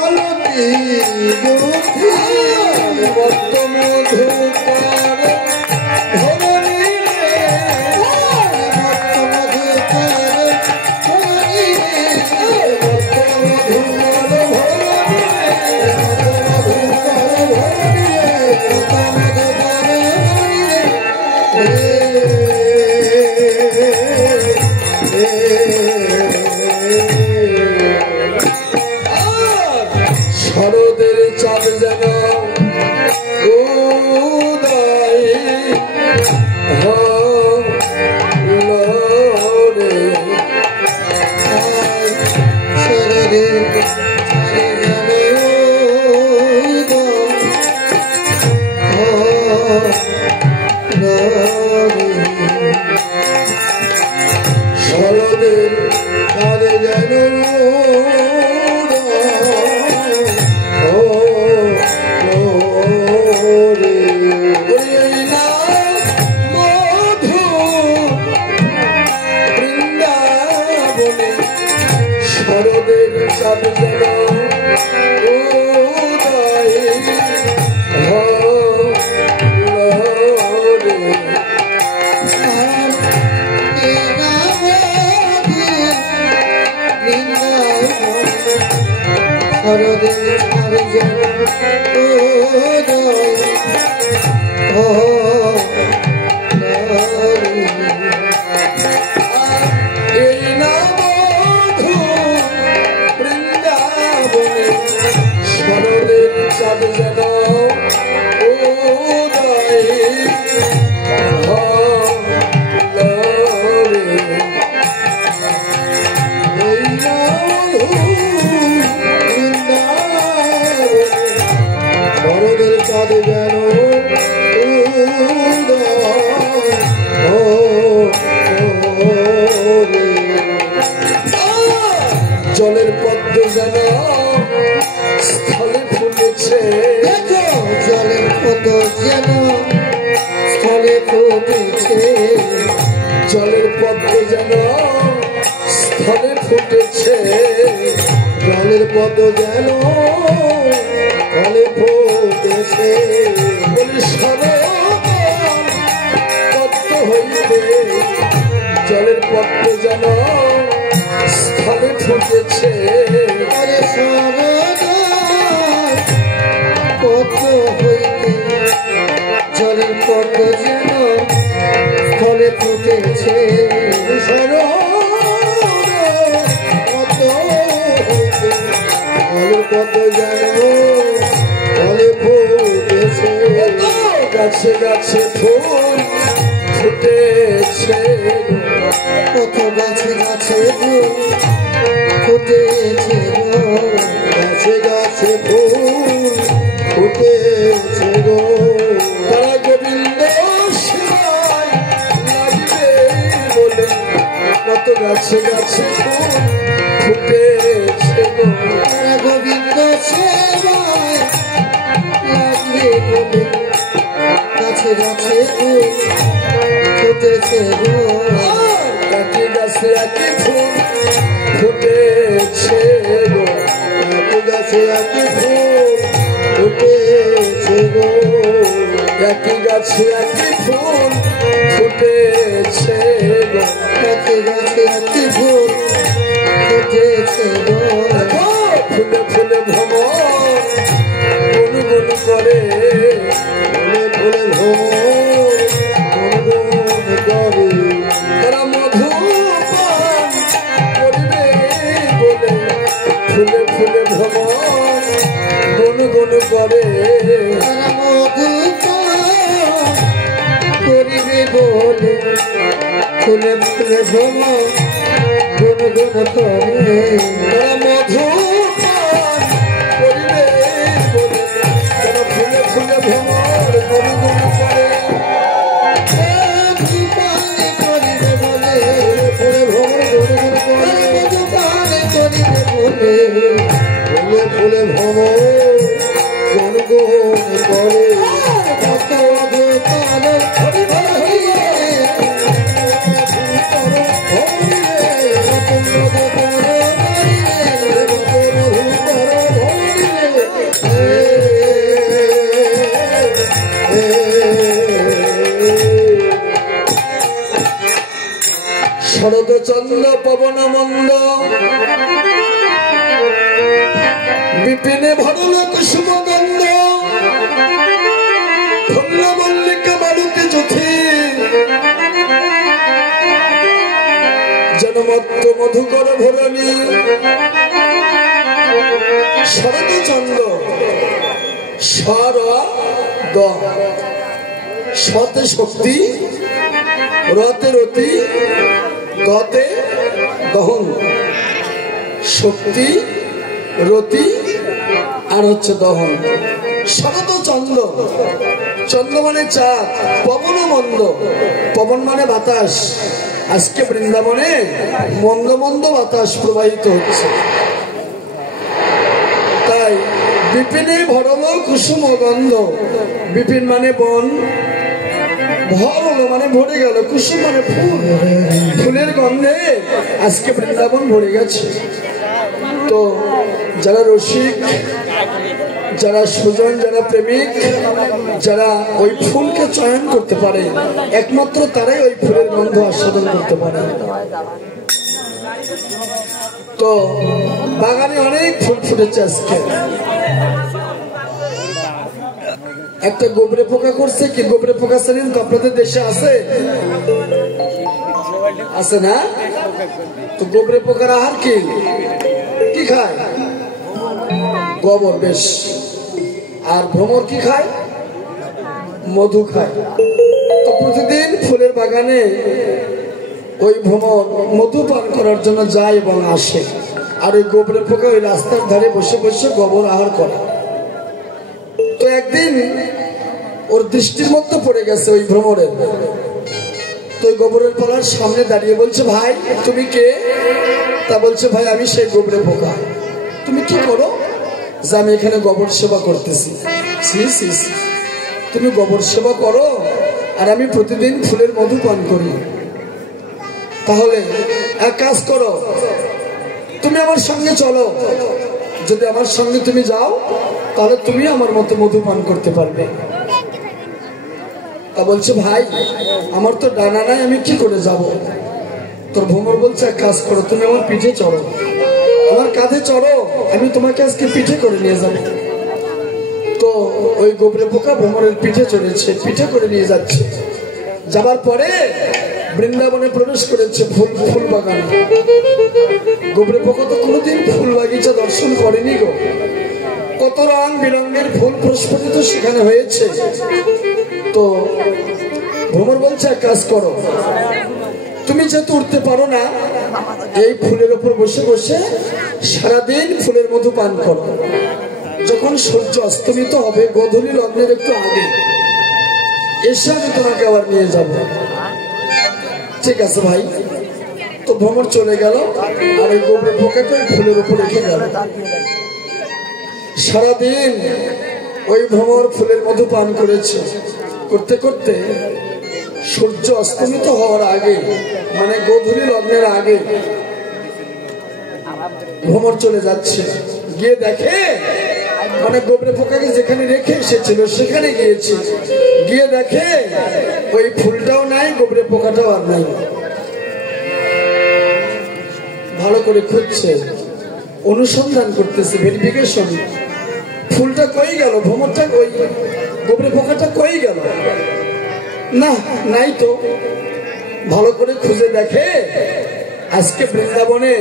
Malati শরদের চাঁদ যেন উদয় হলো রে শরদের শরদের চাঁদ যেন শরদের চাঁদ যেন উদয় হলো রে শরদের চাঁদ যেন উদয় এই নাম শরদের চাঁদ যেন উদয় হলো রে শরদের চাঁদ যেন জলের পদ্ম যেন স্থলে ফুটেছে জলের পদ্ম যেন স্থলে ফুটেছে জলের পদ্ম যেন স্থলে ফুটেছে জলের পদ্ম যেন স্থলে ফুটেছে বলি পদ্ম হইবে জলের পদ্ম যেন স্থলে ফুটেছে পদ্ম হইতে জলের পদ্ম যেন স্থলে ফুটেছে জলের পদ্ম যেন স্থলে ফুটেছে গাছে গাছে ফুল ফুটেছে কত গাছে গাছে ফুল ফুটেছে গাছে গাছে ফুল ফুটেছে গো তারা গোবিন্দ সেবায় লাগবে বলে কত গাছে গাছে ফুল ফুটেছে গো তারা গোবিন্দ সেবায় লাগবে বলে গাছে গাছে ফুল ফুটেছে গো একই গাছে একই ফুল ফুটেছে গো একই গাছে একই ফুল ফুটেছে গো একই গাছে একই ফুল ফুটেছে গো একই গাছে একই ফুল ফুটেছে গো ফুলে ফুলে ভ্রমণ গুনগুন করে ফুলে ফুলে ভ্রমণ গুনগুন করে তারা মধু পান করবে বলে ফুলে ফুলে ভ্রমণ গুনগুন করে তারা মধু পান করিবে বলে ফুলে ফুলে ভ্রমণ গুনগুন করে তারা মধু পান করিবে বলে তারা ফুলে ফুলে ভ্রমণ গুনগুন করে ফুলে ফুলে ভ্রমণ গুনগুন করে কত চন্দ্র পবন মন্দ বিপিনে ভরল কুসুম গন্ধ ফুল্ল মল্লিকা মালুকে জ্যোতি জনমত্ত মধুকর ভরণী শরৎ চন্দ্র শরদ সতে শক্তি রতে রতি গতে দহন শক্তি রতি আর হচ্ছে দহন শরৎ চন্দ্র চন্দ্র মানে চাঁদ পবন মন্দ পবন মানে বাতাস আজকে বৃন্দাবনে মন্দ মন্দ বাতাস প্রবাহিত হচ্ছে তাই বিপিনে ভরল কুসুম গন্ধ বিপিন মানে বন ভরল মানে ভরে গেল কুসুম মানে ফুল ফুলের গন্ধে আজকে বৃন্দাবন ভরে গেছে তো যারা রসিক যারা সুজন যারা প্রেমিক যারা ওই ফুলকে চয়ন করতে পারে একমাত্র তারাই ওই ফুলের গন্ধ আস্বাদন করতে পারে তো বাগানে অনেক ফুল ফুটেছে আজকে একটা গোবরে পোকা করছে কি গোবরে পোকা শরীর আপনাদের দেশে আছে আছে না তো গোবরে পোকার আহার কি কি খায় গোবর বেশ আর ভ্রমর কি খায় মধু খায় তো প্রতিদিন ফুলের বাগানে ওই ভ্রমর মধু পান করার জন্য যায় এবং আসে আর ওই গোবরে পোকা ওই রাস্তার ধারে বসে বসে গোবর আহার করে তো একদিন ওর দৃষ্টির মধ্যে পড়ে গেছে ওই ভ্রমরের তো ওই গোবরের পালার সামনে দাঁড়িয়ে বলছে ভাই তুমি কে তা বলছে ভাই আমি সেই গোবরে পোকা তুমি কি করো যে আমি এখানে গোবর সেবা করতেছি তুমি গোবর সেবা করো আর আমি প্রতিদিন ফুলের মধু পান করি তাহলে এক কাজ করো তুমি আমার সঙ্গে চলো যদি আমার সঙ্গে তুমি যাও তাহলে তুমি আমার মতো মধু পান করতে পারবে তা বলছে ভাই আমার তো ডানা নাই আমি কি করে যাব তোর ভ্রমর বলছে এক কাজ করো তুমি আমার পিঠে চড়ো আমার কাঁধে চড়ো আমি তোমাকে আজকে পিঠে করে নিয়ে যাব তো ওই গোবরে পোকা ভ্রমরের পিঠে চড়েছে পিঠে করে নিয়ে যাচ্ছে যাবার পরে বৃন্দাবনে প্রবেশ করেছে ফুল বাগানে গোবরে পোকা তো কোনোদিন ফুল বাগিচা দর্শন করেনি গো কত রং বিরঙের ফুল প্রস্ফুটিত সেখানে হয়েছে তো ভ্রমর বলছে এক কাজ করো তুমি যেহেতু উঠতে পারো না এই ফুলের উপর বসে বসে সারাদিন ফুলের মধু পান করো যখন সূর্য অস্তমিত হবে গোধূলি লগ্নের একটু আগে এসে আমি তোমাকে আবার নিয়ে যাবো ঠিক আছে ভাই তো ভ্রমর চলে গেল আর ওই গোবরে পোকাকে ওই ফুলের উপর রেখে গেল সারাদিন ওই ভ্রমর ফুলের মধু পান করেছে করতে করতে সূর্য অস্তমিত হওয়ার আগে মানে গোধূলি লগ্নের আগে ভ্রমর চলে যাচ্ছে গিয়ে দেখে মানে গোবরে পোকাকে যেখানে রেখে এসেছিল সেখানে গিয়েছে গিয়ে দেখে ওই ফুলটাও নাই গোবরে পোকাটাও আর নাই ভালো করে খুঁজছে অনুসন্ধান করতেছে ভেরিফিকেশন ফুলটা কই গেল ভ্রমরটা ওই গোবরে পোকাটা কই গেল না নাই তো ভালো করে খুঁজে দেখে আজকে বৃন্দাবনে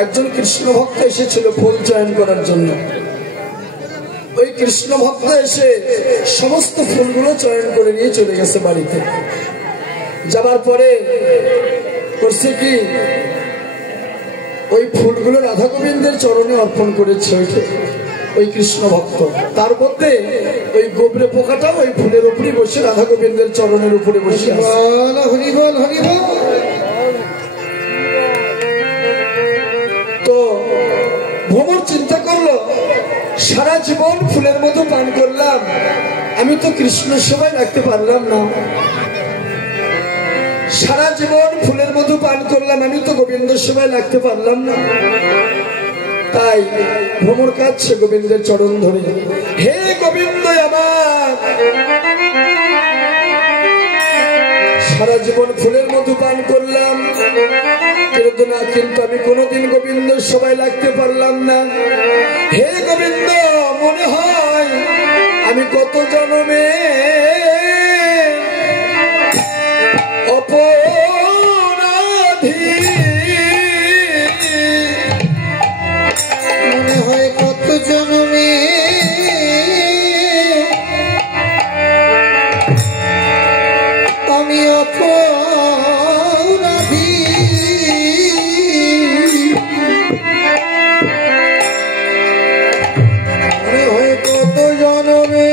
একজন কৃষ্ণ ভক্ত এসেছিল ফুল চয়ন করার জন্য ওই কৃষ্ণ ভক্ত এসে সমস্ত ফুলগুলো চয়ন করে নিয়ে চলে গেছে বাড়িতে যাবার পরে করছে কি ওই ফুলগুলো রাধা গোবিন্দের চরণে অর্পণ করেছে ওই কৃষ্ণ ভক্ত তার মধ্যে ওই গোবরে পোকাটাও ওই ফুলের উপরে বসে রাধা গোবিন্দের চরণের উপরে বসে তো ভ্রমর চিন্তা করলো সারা জীবন ফুলের মধু পান করলাম আমি তো কৃষ্ণ সেবায় রাখতে পারলাম না সারা জীবন ফুলের মধু পান করলাম আমি তো গোবিন্দ সেবায় রাখতে পারলাম না তাই ভ্রমর কাঁদছে গোবিন্দের চরণ ধরে হে গোবিন্দ আমার সারা জীবন ফুলের মধু পান করলাম না, কিন্তু আমি কোনোদিন গোবিন্দ সবাই লাগতে পারলাম না। হে গোবিন্দ, মনে হয় আমি কত জন্মে অপরাধী, মনে হয় কত জন্মে আমি অপরাধী। মনে হয় কত জন্মে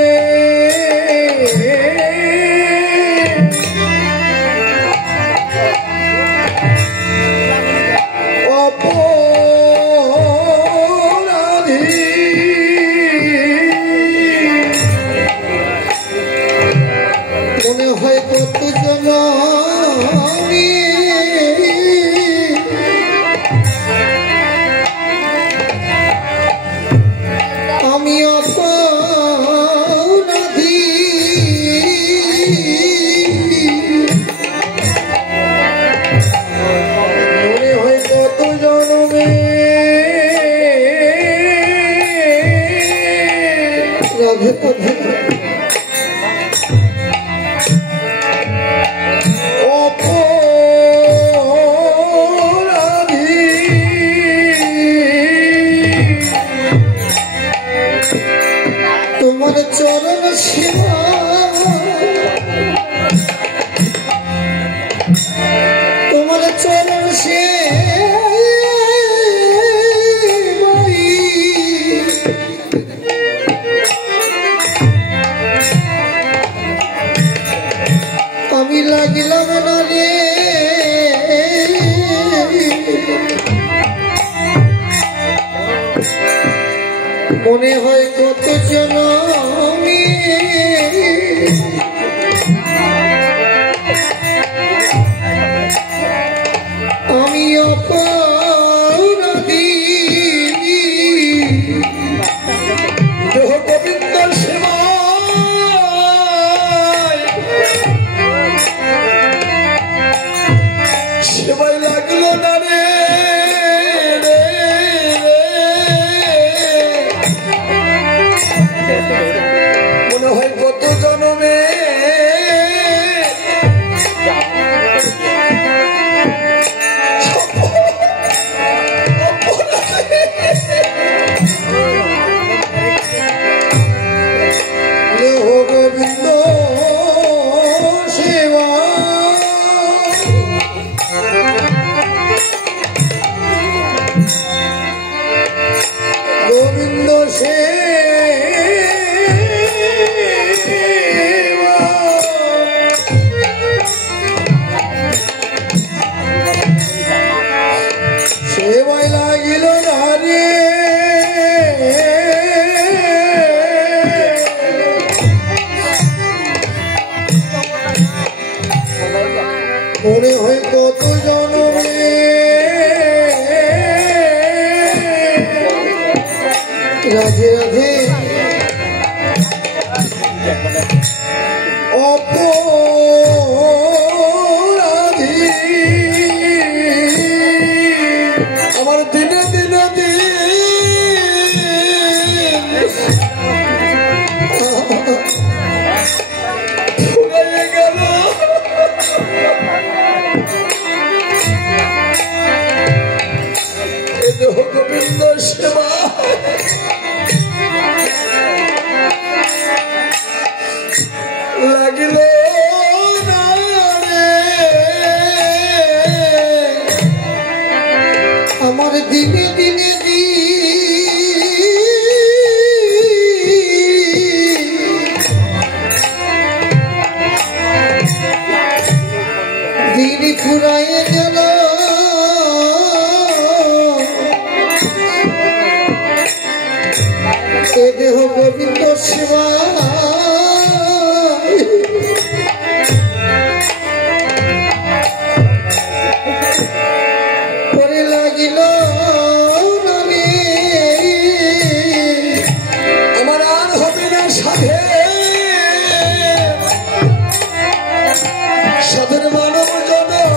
তোমার চরণ সেবা, তোমার চরণ সেবাই আমি লাগিলাম না রে। মনে হয় কত জন আমি অপরাধী। গোবিন্দ সেবাই লাগলো না রে। মনে হয় কত জন্মে গোবিন্দ সেবা, গোবিন্দ সেবা, সেবাই লাগিল না রে। মনে হয় কত জন্মে রাধে রাধে অপরাধী। আমার দিনে দিনে দিন ফুরিয়ে গেল। গোবিন্দ সেবা লাগিল না রে। আমার দিনে দিনে দিন ফুরাইয়ে গেল। এ দেহ গোবিন্দ সেবা পরে লাগিল না রে। আমার আর হবে না সাধে, সাধের মানব জনম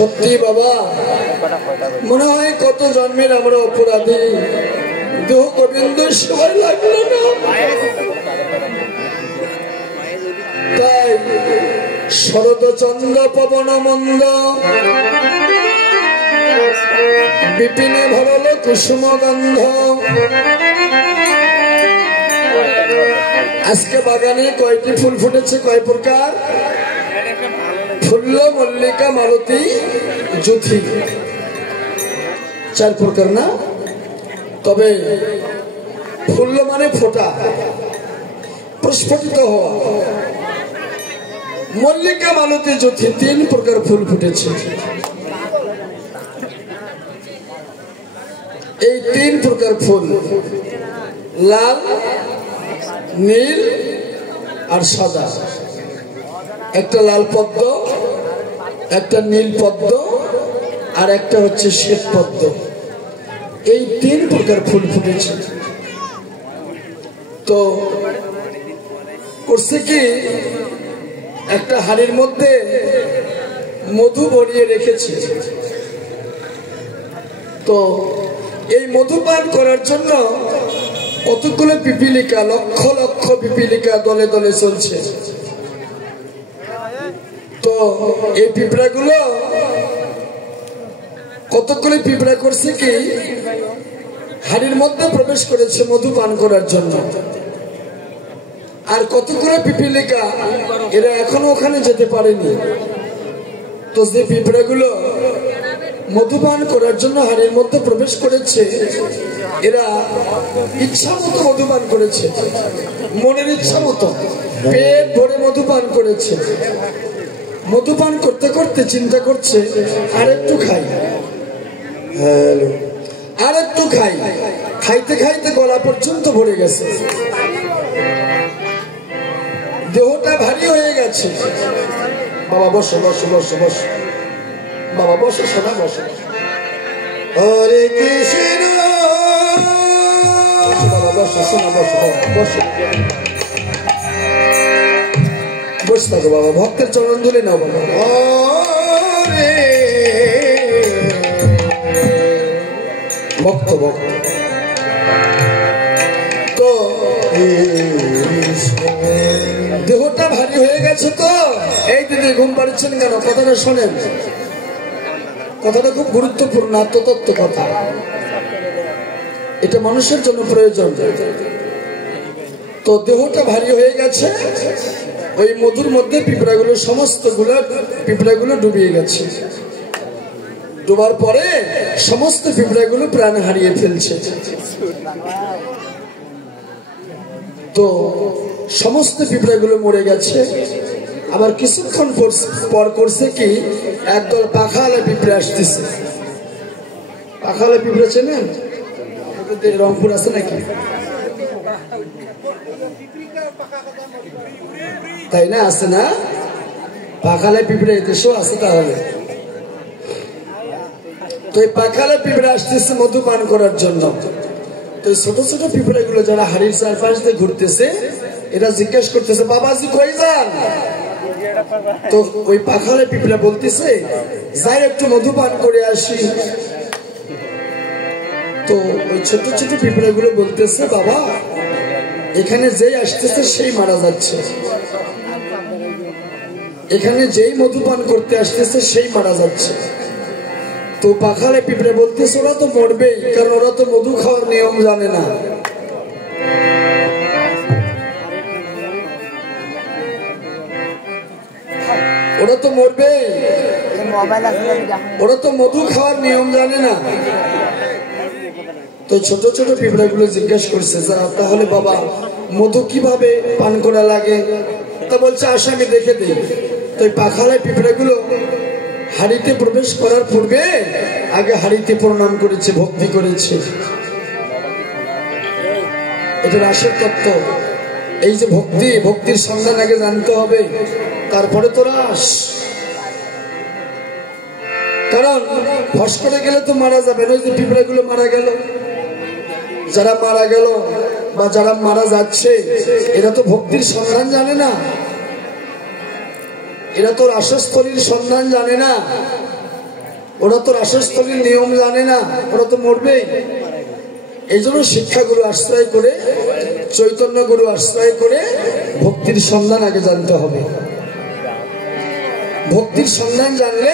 সত্যি বাবা, মনে হয় কত জন্মের আমরা অপরাধী, দেহ গোবিন্দ সেবায় লাগলো না। তাই শরদ চন্দ্র পবন মন্দ, বিপিনে ভরল কুসুম গন্ধ। আজকে বাগানে কয়টি ফুল ফুটেছে, কয় প্রকার? ফুল্ল, মল্লিকা, মালতী, জ্যোতি, 4 প্রকার না? তবে ফুল্ল মানে ফোটা, প্রস্ফুটিত হওয়া। মল্লিকা, মালতী, জ্যোতি 3 প্রকার ফুল ফুটেছে। এই 3 প্রকার ফুল, লাল, নীল আর সাদা। একটা লাল পদ্ম, একটা নীল পদ্ম, আর একটা হচ্ছে শ্বেত পদ্ম। এই 3 প্রকার ফুল ফুটেছে। তো করছে কি, একটা হাড়ির মধ্যে মধু ভরিয়ে রেখেছে। তো এই মধু পান করার জন্য কতগুলো পিপিলিকা, লক্ষ লক্ষ পিপিলিকা দলে দলে চলছে। তো এই পিঁপড়াগুলো, কতগুলো পিঁপড়া করছে কি, হাড়ির মধ্যে প্রবেশ করেছে মধু পান করার জন্য। আর কতগুলো পিপিলিকা এরা এখনো ওখানে যেতে পারেনি। তো যে পিঁপড়াগুলো মধু পান করার জন্য হাড়ির মধ্যে প্রবেশ করেছে, এরা ইচ্ছা মতো মধু পান করেছে, মনের ইচ্ছা মতো পেট ভরে মধু পান করেছে। মধু পান করতে করতে চিন্তা করছে, আরেকটু খাই, আরেকটু খাই। খাইতে খাইতে গলা পর্যন্ত ভরে গেছে, দেহটা ভারী হয়ে গেছে। বাবা বসো, বসো, বসো, বসো, বাবা বসো, সোনা বসো। হরে কৃষ্ণ, বাবা বসো, সোনা বসো, বসো, বসে থাকো বাবা। ভক্তের চরণ ধুলে নাও বাবা। ভক্ত ভক্ত। তো দেহটা ভারী হয়ে গেছে। তো এই দিদি ঘুম পাড়ছেন কেন? কথাটা শোনেন, কথাটা খুব গুরুত্বপূর্ণ আত্মতত্ত্ব কথা। এটা মানুষের জন্য প্রয়োজন। তো দেহটা ভারী হয়ে গেছে, ওই মধুর মধ্যে পিঁপড়াগুলো, সমস্ত পিঁপড়াগুলো ডুবিয়ে গেছে। ডোবার পরে সমস্ত পিঁপড়াগুলো প্রাণ হারিয়ে ফেলছে। তো সমস্ত পিঁপড়াগুলো মরে গেছে। আবার কিছুক্ষণ পর করছে কি, একদল পাখালা পিঁপড়ে আসতেছে। পাখালা পিঁপড়ে চেনেন? রংপুর আছে নাকি? তাই না? আছে না? পাখালা পিঁপড়ে দেশেও আছে। তাহলে তো এই পাখালা পিঁপড়ে আসতেছে মধু পান করার জন্য। তো ছোট ছোট পিঁপড়ে গুলো যারা হাড়ির চারপাশ দিয়ে ঘুরতেছে, এরা জিজ্ঞেস করতেছে, বাবাজি কই যান? তো ওই পাখালা পিঁপড়া বলতেছে, যাই একটু মধু পান করে আসি। তো ওই ছোট ছোট পিঁপড়া গুলো বলতেছে, বাবা এখানে যেই আসতেছে সেই মারা যাচ্ছে, এখানে যেই মধু পান করতে আসতেছে সেই মারা যাচ্ছে। তো পাখালে পিঁপড়ে বলতেছে, ওরা তো মরবেই, কারণ ওরা তো মধু খাওয়ার নিয়ম জানে না। ওরা তো মরবেই, ওরা তো মধু খাওয়ার নিয়ম জানে না। তো ছোট ছোট পিঁপড়া গুলো জিজ্ঞেস করছে, তাহলে বাবা মধু কিভাবে পান করা লাগে? তা বলছে, আসো আমি দেখে দিই। তো এই পাখালায় পিঁপড়া গুলো হাড়িতে প্রবেশ করার পূর্বে আগে হাড়িতে প্রণাম করেছে, ভক্তি করেছে। এটা রাসের তত্ত্ব। এই যে ভক্তি, ভক্তির সন্ধান আগে জানতে হবে, তারপরে তো রাস। কারণ ফস করে গেলে তো মারা যাবে না। ওই যে পিঁপড়া গুলো মারা গেল, যারা মারা গেল বা যারা মারা যাচ্ছে, এরা তো ভক্তির সন্ধান জানে না, এরা তো রাসস্থলীর সন্ধান জানে না। ওরা তো রাসস্থলীর নিয়ম জানে না, ওরা তো মরবেই। এই জন্য শিক্ষাগুরু আশ্রয় করে, চৈতন্য গুরু আশ্রয় করে ভক্তির সন্ধান আগে জানতে হবে। ভক্তির সন্ধান জানলে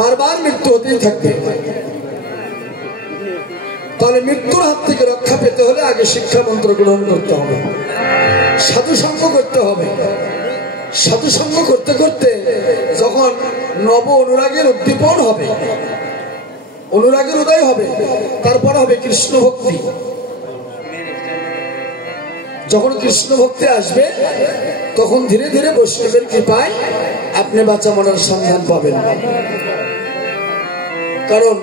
বারবার মৃত্যু হতেই থাকবে। তাহলে মৃত্যুর হাত থেকে রক্ষা পেতে হলে আগে শিক্ষা মন্ত্র গ্রহণ করতে হবে, সাধু সঙ্গ করতে হবে। সাধু সঙ্গ করতে করতে যখন নব অনুরাগের উদ্দীপন হবে, অনুরাগের উদয় হবে, তারপর হবে কৃষ্ণ ভক্তি। যখন কৃষ্ণ ভক্তি আসবে তখন ধীরে ধীরে বৈষ্ণবের কৃপায় আপনি বাঁচা মরার সন্ধান পাবেন। কারণ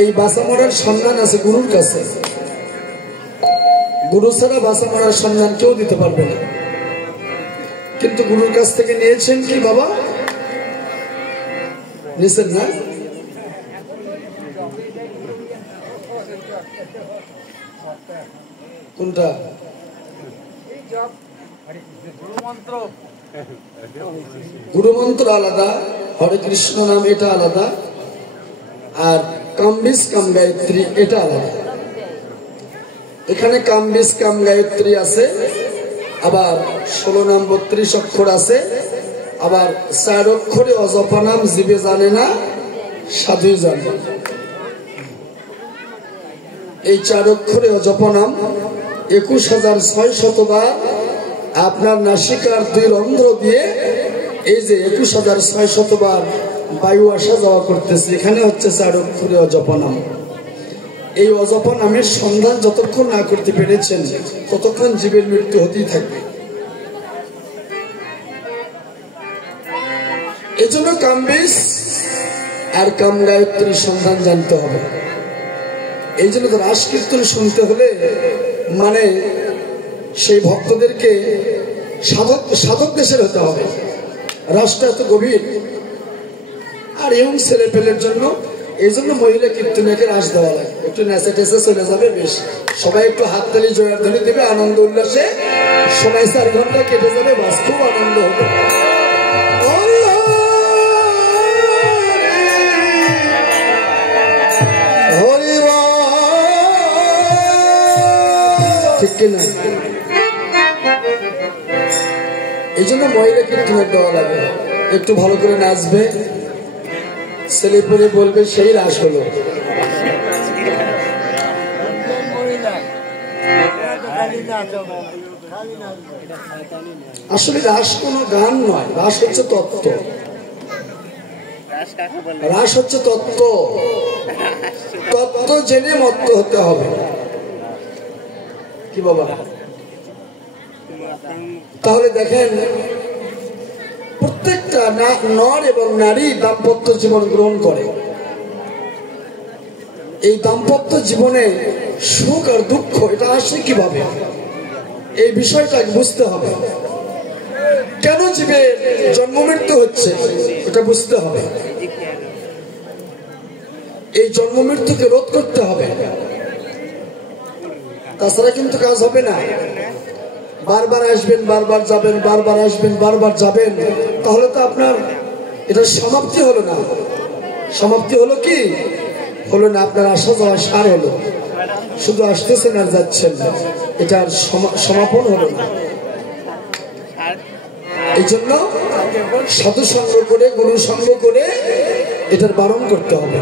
এই বাঁচা মরার সন্ধান আছে গুরুর কাছে। গুরু ছাড়া বাঁচা মরার সন্ধান কেউ দিতে পারবে না। কিন্তু গুরুর কাছ থেকে নিয়েছেন কি বাবা? নিয়েছেন না? কোনটা? গুরু মন্ত্র আলাদা, হরে কৃষ্ণ নাম এটা আলাদা, আর কামবিজ কাম গায়ত্রী এটা আলাদা। এখানে কামবিজ কাম গায়ত্রী আছে, আবার 16 নাম 32 অক্ষর আছে, আবার 4 অক্ষরে অজপা নাম জীবে জানে না, সাধুই জানে। এই 4 অক্ষরে অজপা নাম 21,600 বার আপনার নাসিকার 2 রন্ধ্র দিয়ে এই যে 21,600 বার বায়ু আসা যাওয়া করতেছে, এখানে হচ্ছে 4 অক্ষরে অজপা নাম। এই অজপা নামের সন্ধান যতক্ষণ না করতে পেরেছেন ততক্ষণ জীবের মৃত্যু হতেই থাকবে। এই জন্য কামবিজ আর কাম গায়ত্রীর সন্ধান জানতে হবে। এই জন্য তো রাস কীর্তন শুনতে হলে মানে সেই ভক্তদেরকে সাধক দেশের হতে হবে। রাসটা এত গভীর, আর ইয়ং ছেলে পেলের জন্য এই জন্য মহিলা কীর্তনীকে রাস দেওয়া লাগে। একটু নেচে টেচে চলে যাবে, বেশ সবাই একটু হাততালি জোয়ার ধ্বনি দেবে, আনন্দ উল্লাসে সময় 4 ঘন্টা কেটে যাবে, বাস খুব আনন্দ হবে। ঠিক কিনা? এই জন্য মহিলা কীর্তন দেওয়া লাগে। একটু ভালো করে নাচবে, ছেলে পেলে বলবে সেই রাস হলো। আসলে রাস কোনো গান নয়, রাস হচ্ছে তত্ত্ব। রাস হচ্ছে তত্ত্ব। তত্ত্ব জেনে মত্ত হতে হবে। কি বাবা? তাহলে দেখেন প্রত্যেকটা নর এবং নারী দাম্পত্য জীবন গ্রহণ করে। এই দাম্পত্য জীবনে সুখ আর দুঃখ এটা আসে কিভাবে, এই বিষয়টা বুঝতে হবে। কেন জীবে জন্ম মৃত্যু হচ্ছে এটা বুঝতে হবে। এই জন্ম মৃত্যুকে রোধ করতে হবে, তাছাড়া কিন্তু কাজ হবে না। বারবার আসবেন, বারবার যাবেন, বারবার আসবেন, বারবার যাবেন, তাহলে তো আপনার এটা সমাপ্তি হলো না। সমাপ্তি হলো কি হলো না, আপনার আসা যাওয়া সার হলো। শুধু আসতেছেন আর যাচ্ছেন, এটার সমাপন হলো না। এই জন্য সাধু সঙ্গ করে, গুরু সঙ্গ করে এটার বারণ করতে হবে।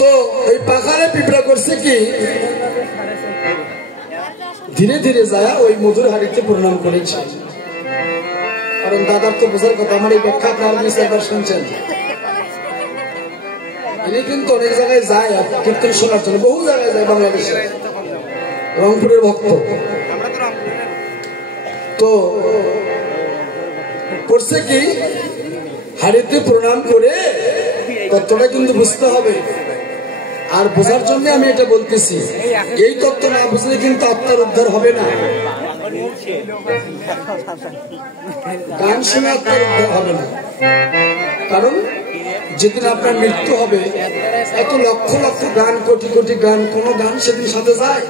তো এই পাখারে পিঁপড়া করছে কি, ধীরে ধীরে যায় ওই মধুর হাড়িতে প্রণাম করেছে। কারণ দাদার তো বোঝার কথা, আমার এই ব্যাখ্যা আপনারা একবার শুনছেন। ইনি কিন্তু অনেক জায়গায় যায় কীর্তন শোনার জন্য, বহু জায়গায় যায় বাংলাদেশে, রংপুরের ভক্ত। তো করছে কি, হাড়িতে প্রণাম করে তত্ত্বটা কিন্তু বুঝতে হবে। আর বোঝার জন্য আমি এটা বলতেছি, এই তত্ত্ব না বুঝলে কিন্তু আত্মার উদ্ধার হবে না। গান শুনে আত্মার উদ্ধার হবে না। কারণ যেদিন আপনার মৃত্যু হবে, এত লক্ষ লক্ষ গান, কোটি কোটি গান, কোন গান সেদিন সাথে যায়?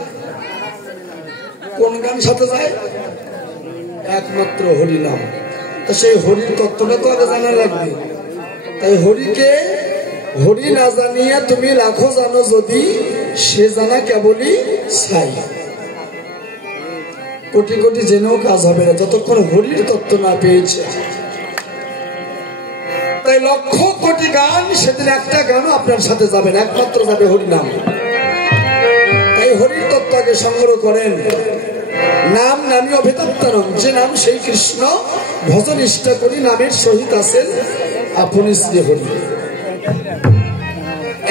কোন গান সাথে যায়? একমাত্র হরি নাম। তো সেই হরির তত্ত্বটা তো আগে জানা লাগবে। তাই হরিকে হরি না জানিয়া তুমি লাখো জানো যদি, সে জানা কেবলই ছাই। কোটি কোটি জেনেও কাজ হবে না যতক্ষণ হরির তত্ত্ব না পেয়েছে। তাই লক্ষ কোটি গান, সেদিন একটা গানও আপনার সাথে যাবে না, একমাত্র যাবে হরি নাম। তাই হরির তত্ত্বকে সংগ্রহ করেন। নাম নামী অভিতপ্তারম, যে নাম সেই কৃষ্ণ, ভজন ইষ্টা করি নামের সহিত আছেন আপনি শ্রী হরি।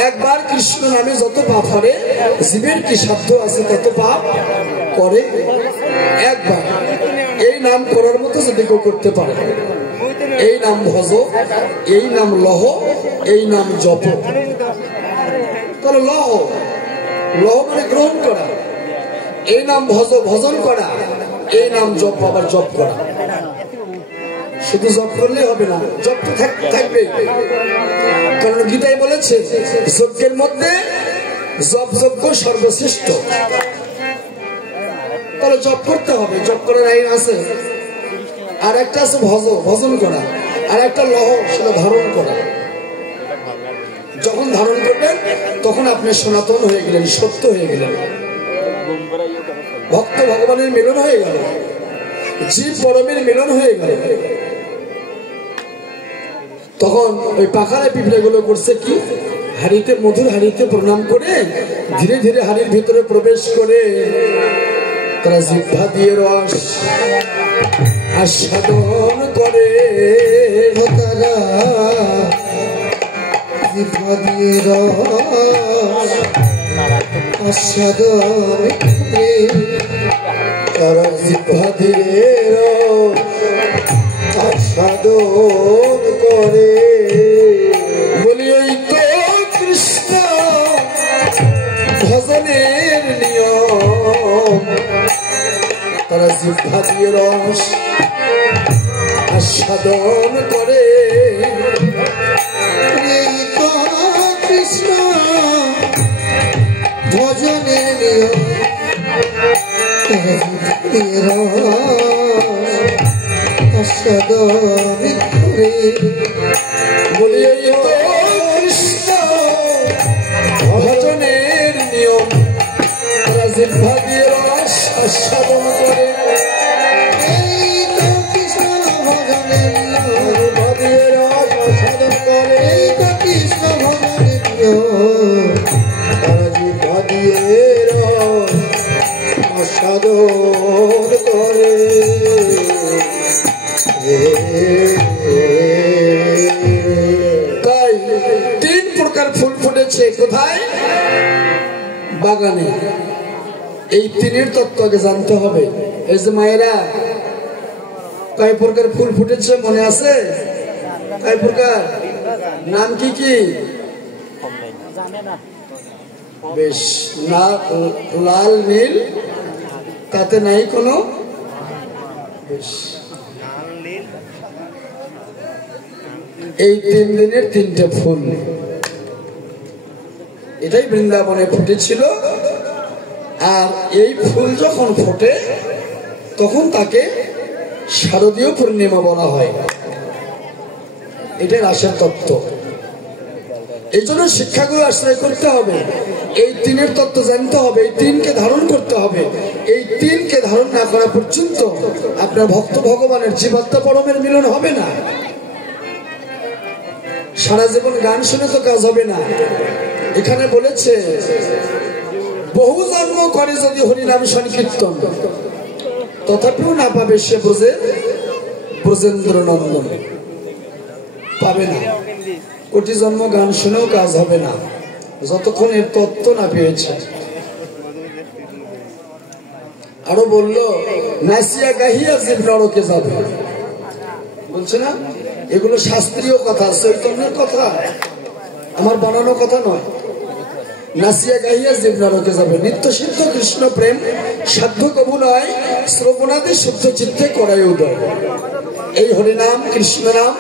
একবার কৃষ্ণ নামে যত পাপ হবে, জীবের কি সাধ্য আছে তত পাপ করে একবার। এই নাম করার মতো যদি কেউ করতে পারে, এই নাম ভজ, এই নাম লহ, এই নাম জপ। তাহলে লহ, লহ মানে গ্রহণ করা, এই নাম ভজ ভজন করা, এই নাম জপ আবার জপ করা। শুধু জপ করলে হবে না, জপ তো থাকবে। কারণ গীতায় বলেছে যজ্ঞের মধ্যে জপ যজ্ঞ সর্বশ্রেষ্ঠ। তাহলে জপ করতে হবে, জপ করার আইন আছে। আর একটা আছে ভজ, ভজন করা, আর একটা লহ, সেটা ধারণ করা। যখন ধারণ করবেন তখন আপনি সনাতন হয়ে গেলেন, সত্য হয়ে গেলেন, ভক্ত ভগবানের মিলন হয়ে গেল, জীব পরমের মিলন হয়ে গেল। তখন ওই পাখারে পিঁপড়ে গুলো করছে কি, হাড়িতে মধুর হাড়িতে প্রণাম করে ধীরে ধীরে হাড়ির ভিতরে প্রবেশ করে তারা জিহ্বা দিয়ে রস আস্বাদন করে। তারা জিহ্বা দিয়ে রস আস্বাদন করে, তারা জিহ্বা দিয়ে রস আস্বাদন করে। বলি ওই তো কৃষ্ণ ভজনের নিয়ম, তারা জিহ্বা দিয়ে রস আস্বাদন করে। এই তো কৃষ্ণ ভজনের নিয়ম, আস্বাদন করে। বলি এই তো কৃষ্ণ ভজনের নিয়ম, তারা জিহ্বা দিয়ে রস আস্বাদন করে। এই তো কৃষ্ণ ভজনের নিয়ম, জিহ্বা দিয়ে রস আস্বাদন করে। এই তো কৃষ্ণ ভজনের নিয়ম, তারা জিহ্বা দিয়ে রস আস্বাদন করে। তাই তিন প্রকার ফুল ফুটেছে কোথায়? বাগানে। এই তিনের তত্ত্বকে জানতে হবে। এই যে মায়েরা, কয় প্রকার ফুল ফুটেছে মনে আছে? কয় প্রকার? নাম কি কি? বেশ, না লাল নীল তাতে নাই কোনো। বেশ, এই 3 দিনের 3টে ফুল, এটাই বৃন্দাবনে ফুটেছিল। আর এই ফুল যখন ফোটে তখন তাকে শারদীয় পূর্ণিমা বলা হয়। এটাই রাসের তত্ত্ব। এই জন্য শিক্ষাগুলো আশ্রয় করতে হবে, এই তিনের তত্ত্ব জানতে হবে, এই তিনকে ধারণ করতে হবে। এই তিনকে ধারণ না করা পর্যন্ত আপনার ভক্ত ভগবানের জীবাত্মা পরমের মিলন হবে না। সারা জীবন গান শুনে তো কাজ হবে না। এখানে বলেছে বহু জন্ম করে যদি হরিনাম সংকীর্তন, তথাপিও না পাবে সে ব্রজেন্দ্র নন্দন, পাবে না। কোটি জন্ম গান শুনেও কাজ হবে না যতক্ষণ এর তত্ত্ব না পেয়েছে। আরো বলল নাসিয়া গাহিয়া জীব নরকে যাবে, বলছে না? এগুলো শাস্ত্রীয় কথা, চৈতন্যের কথা, আমার বানানো কথা নয়। নাসিয়া গাহিয়া জীব নরকে যাবে। নিত্য সিদ্ধ কৃষ্ণ প্রেম সাধ্য কবু নয়, শ্রবণাদি শুদ্ধ চিত্তে করাই উদয়। এই হরিনাম কৃষ্ণ নাম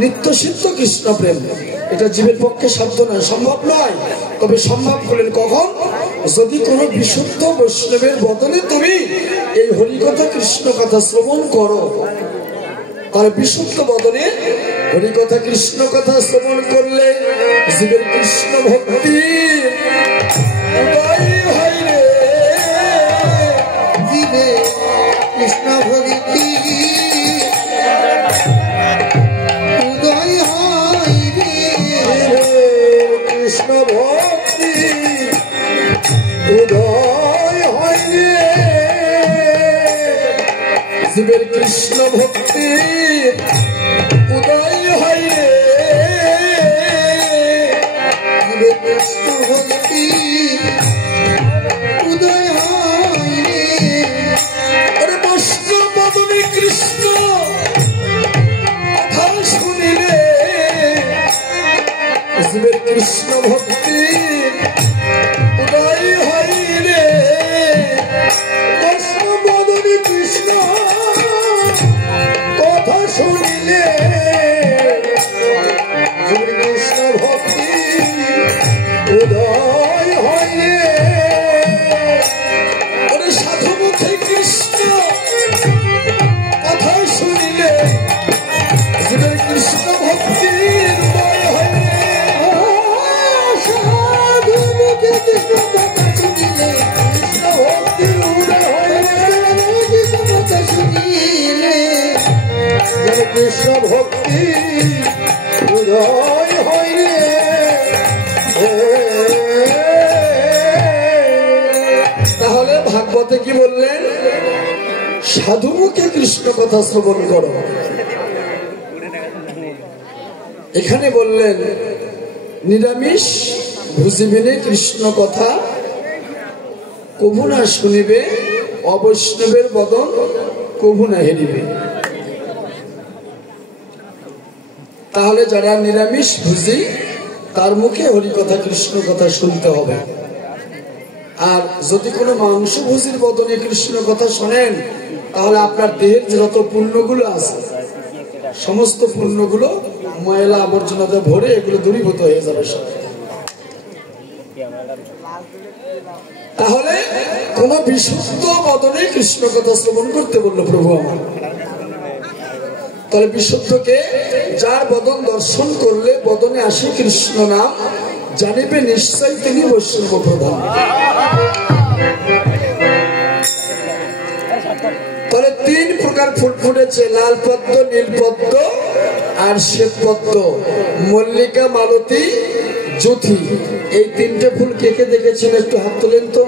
নিত্য সিদ্ধ কৃষ্ণ প্রেম, এটা জীবের পক্ষে সাধ্য নয়, সম্ভব নয়। তবে সম্ভব করলেন কখন? যদি কোনো বিশুদ্ধ বৈষ্ণবের বদলে তুমি এই হরিকথা কৃষ্ণ কথা শ্রবণ করো, তাহলে বিশুদ্ধ বদনে হরি কথা কৃষ্ণ কথা শ্রবণ করলে জীবের কৃষ্ণ ভক্তি উদয় হয় রে, জীবে কৃষ্ণ ভক্তি উদয় হয় রে, কৃষ্ণ ভক্তি উদয় হয় রে, জীবের কৃষ্ণ ভক্তি উদয় হয় রে, জীবে কৃষ্ণ ভক্তি উদয় হয় রে। আরে বৈষ্ণব বদনে কৃষ্ণ কথা শুনিলে জীবের কৃষ্ণ ভক্তি উদয় হয় রে, বৈষ্ণব বদনে কৃষ্ণ কথা শুনিলে জীবের কৃষ্ণ ভক্তি উদয় হয় রে। ওরে সাধু মুখে কৃষ্ণ কথা শুনিলে জীবের কৃষ্ণ ভক্তি উদয় হয় রে। সাধু মুখে কৃষ্ণ কথা শুনিলে, কৃষ্ণ ভক্তি উদয় হয় রে, কৃষ্ণ কথা শুনিলে জীবের কৃষ্ণ ভক্তি উদয় হয় রে। তাহলে ভাগবতে কি বললেন? সাধু মুখে কৃষ্ণ কথা শ্রবণ করো। এখানে বললেন নিরামিষ ভুজিবিনে কৃষ্ণ কথা কভু না শুনিবে, অবৈষ্ণবের বদন কভু না হেরিবে। তাহলে যারা নিরামিষ ভুজি তার মুখে হরি কথা কৃষ্ণ কথা শুনতে হবে। আর যদি কোনো মাংস ভুজির বদনে কৃষ্ণ কথা শোনেন তাহলে আপনার দেহের যত পুণ্যগুলো আছে সমস্ত পুণ্যগুলো ময়লা আবর্জনাতে ভরে এগুলো দূরীভূত হয়ে যাবে সব। তাহলে কোন বিশুদ্ধ বদনে কৃষ্ণ কথা শ্রবণ করতে বললো প্রভু আমার। তাহলে বিশুদ্ধকে যার বদন দর্শন করলে বদনে আসে কৃষ্ণ নাম, জানিবে নিশ্চয় তিনি বৈষ্ণব প্রধান। তাহলে তিন প্রকার ফুল ফুটেছে, লাল পদ্ম, নীল পদ্ম আর শ্বেত পদ্ম, মল্লিকা, মালতী, জ্যোতি। এই তিনটে ফুল কে কে দেখেছেন একটু হাত তোলেন তো।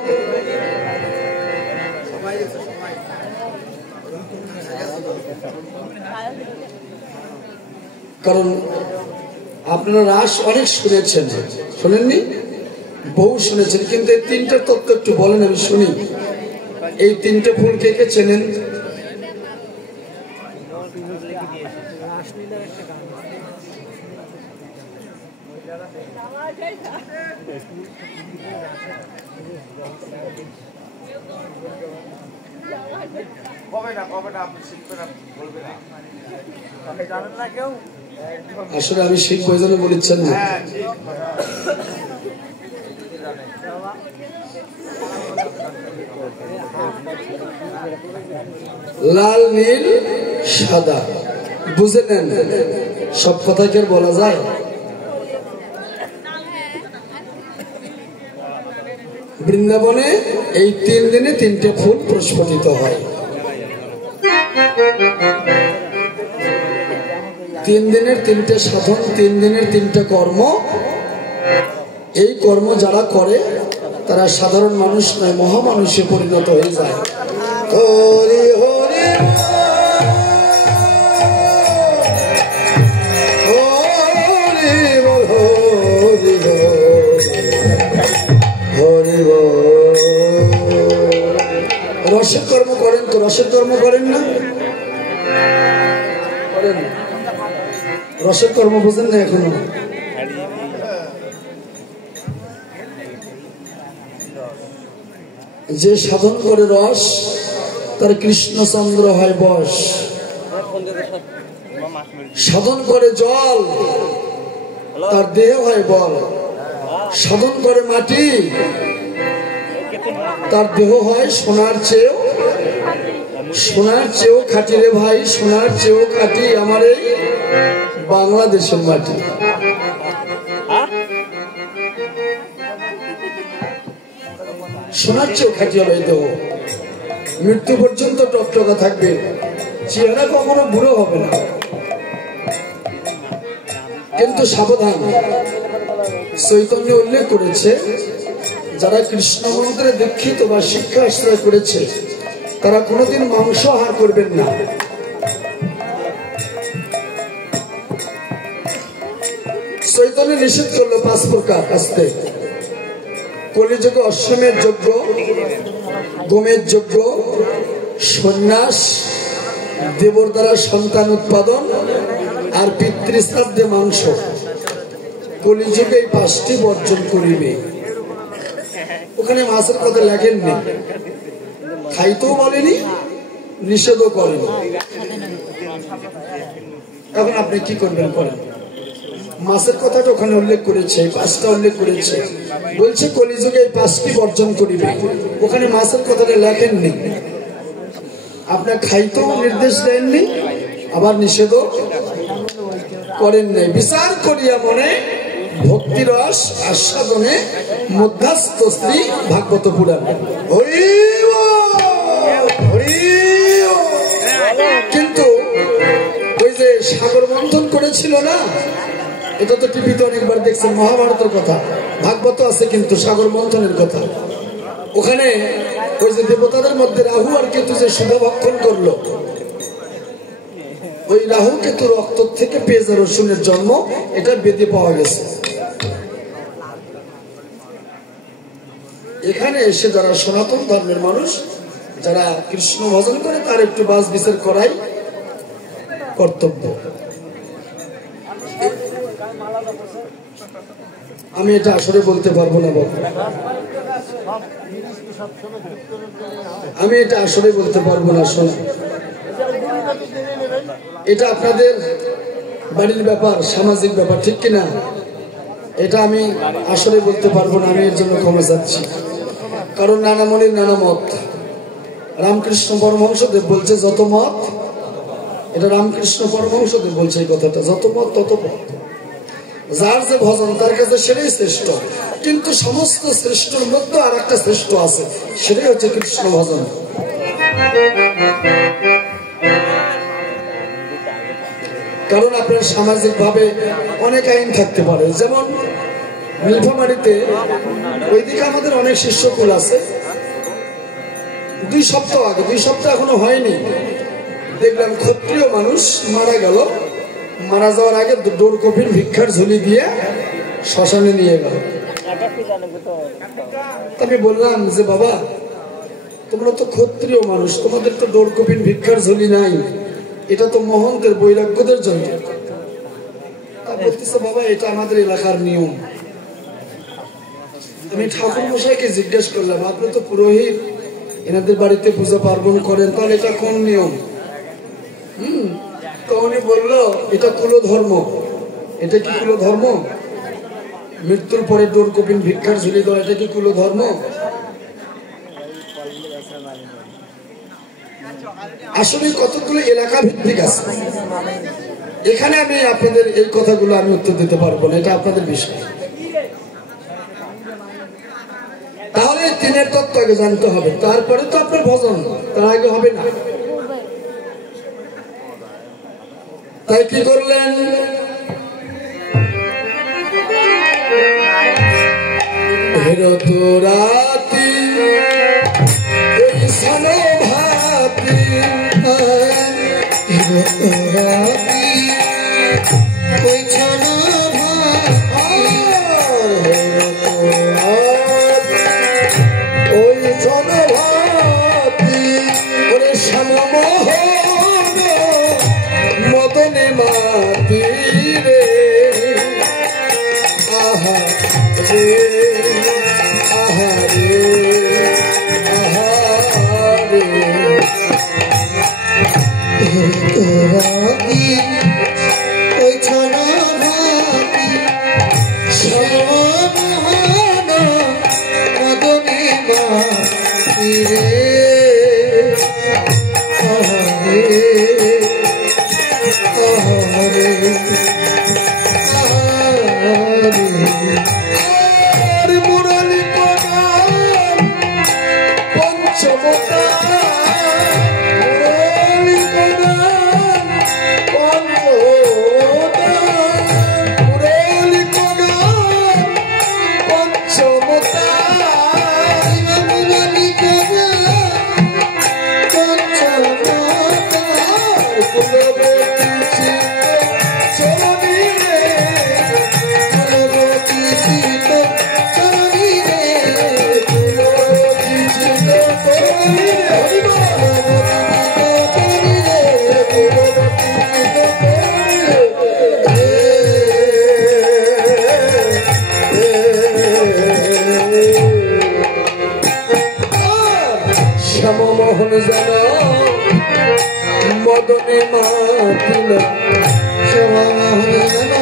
কারণ আপনারা রাস অনেক শুনেছেন, শোনেননি? বহু শুনেছেন, কিন্তু এই তিনটে তত্ত্ব একটু বলেন আমি শুনি। এই তিনটে ফুল কে কে চেনেন? আসলে আমি শিখবো এই জন্য বলেছেন না। লাল, নীল, সাদা, বুঝে নেন। সব কথা কি আর বলা যায়? বৃন্দাবনে এই 3 দিনে 3টে ফুল প্রস্ফুটিত হয়। 3 দিনের 3টে সাধন, 3 দিনের 3টে কর্ম। এই কর্ম যারা করে তারা সাধারণ মানুষ নয়, মহামানুষে পরিণত হয়ে যায়। হরি হরি রসের কর্ম করেন তো? রসের কর্ম করেন না? করেন? রসের কর্ম বুঝেন না এখনো? যে সাধন করে রস তার কৃষ্ণচন্দ্র হয় বশ। সাধন করে জল তার দেহ হয় বল। সাধন করে মাটি তার দেহ হয় সোনার চেয়েও খাঁটি রে ভাই, সোনার চেয়েও খাঁটি আমার এই বাংলাদেশের মাটি। শোনার চেয়েও খাঁটি হবে তো, মৃত্যু পর্যন্ত টকটকা থাকবে, চেহারা কখনো বুড়ো হবে না। কিন্তু সাবধান, চৈতন্য উল্লেখ করেছে যারা কৃষ্ণ মন্ত্রে দীক্ষিত বা শিক্ষা আশ্রয় করেছে তারা কোনোদিন মাংস আহার করবেন না। চৈতন্য নিষেধ করলো 5 প্রকার আসতে। কলিযুগে অশ্বমের যজ্ঞ, গোমের যজ্ঞ, সন্ন্যাস, দেবর দ্বারা সন্তান উৎপাদন আর পিতৃশ্রাদ্ধে মাংস। কলিযুগে এই 5টি বর্জন করিবে। ওখানে মাছের কথা লেখেননি, খাইতেও বলেনি, নিষেধও করেনি। এখন আপনি কি করবেন করেন। মাছের কথাটা ওখানে উল্লেখ করেছে, 5টা উল্লেখ করেছে, বলছে কলিযুগে এই 5টি বর্জন করিবে। ওখানে মাছের কথাটা লেখেননি, আপনার খাইতেও নির্দেশ দেননি, আবার নিষেধও করেন নাই। বিচার করিয়া মনে ভক্তিরস আস্বাদনে মধ্যস্থ স্ত্রী ভাগবত পুরাণ। কিন্তু ওই যে সাগর মন্থন করেছিল না, এটা তো টিভিতে অনেকবার দেখছেন, মহাভারতের কথা, ভাগবত আছে কিন্তু সাগর মন্থনের কথা। ওখানে ওই যে দেবতাদের মধ্যে রাহু আর কেতু যে শুভ ভক্ষণ করলো, ওই রাহু কেতু রক্ত থেকে পেঁয়াজ আর রসুনের জন্ম, এটা বেদে পাওয়া গেছে। এখানে এসে যারা সনাতন ধর্মের মানুষ, যারা কৃষ্ণ ভজন করে, তার একটু বাস বিচার করাই কর্তব্য। আমি এটা আসলে বলতে পারবো না বাবা, আমি এটা আসলে বলতে পারবো না। শোনা, এটা আপনাদের বাড়ির ব্যাপার, সামাজিক ব্যাপার, ঠিক কিনা? এটা আমি আসলে বলতে পারবো না, আমি এর জন্য ক্ষমা চাচ্ছি। কারণ নানা মনের নানা মত। রামকৃষ্ণ পরমহংসদেব বলছে যত মত, এটা রামকৃষ্ণ পরমহংসদেব বলছে এই কথাটা, যত মত তত পথ। যার যে ভজন তার কাছে সেটাই শ্রেষ্ঠ, কিন্তু সমস্ত শ্রেষ্ঠর মধ্যে আর একটা শ্রেষ্ঠ আছে, সেটাই হচ্ছে কৃষ্ণ ভজন। কারণ আপনার সামাজিক ভাবে অনেক আইন থাকতে পারে, যেমন নীলফামারীতে ওইদিকে আমাদের অনেক শিষ্যকুল আছে। 2 সপ্তাহ আগে, 2 সপ্তাহ এখনো হয়নি, দেখলাম ক্ষত্রিয় মানুষ মারা গেল। মারা যাওয়ার আগে ডোর কপির ভিক্ষার ঝুলি দিয়ে শ্মশানে নিয়ে গেল। আমি বললাম যে বাবা, তোমরা তো ক্ষত্রিয় মানুষ, তোমাদের তো ডোর কপির ভিক্ষার ঝুলি নাই, এটা তো মহন্তের বৈরাগ্যদের জন্য। বলতেছে বাবা, এটা আমাদের এলাকার নিয়ম। আমি ঠাকুর মশাইকে জিজ্ঞেস করলাম, আপনি তো পুরোহিত, এনাদের বাড়িতে পূজা পার্বণ করেন, তাহলে এটা কোন নিয়ম? তো উনি বললো এটা কুলধর্ম। এটা কি কুলধর্ম? মৃত্যুর পরে ডোর কপিন ভিক্ষার ঝুলি দেওয়া, এটা কি কুলধর্ম? আসলে কতগুলো এলাকা ভিত্তিক আছে, এখানে আমি আপনাদের এই কথাগুলো আমি উত্তর দিতে পারবো না, এটা আপনাদের বিষয়। তাহলে 3 তত্ত্ব আগে জানতে হবে, তারপরে তো আপনার ভজন, তার আগে হবে না। তাই কি করলেন? রাতি ভাতি ওই ছানা ওই জনভাতি ওরে শ্যামমোহন মদনে মাতি রে, আহা রে আহা রে আহা রে। ওই ছানা ভাতি শ্যামমোহন মদনে মাতি রে, আহা রে আহা রে। মাতিল শ্যামমোহন যেন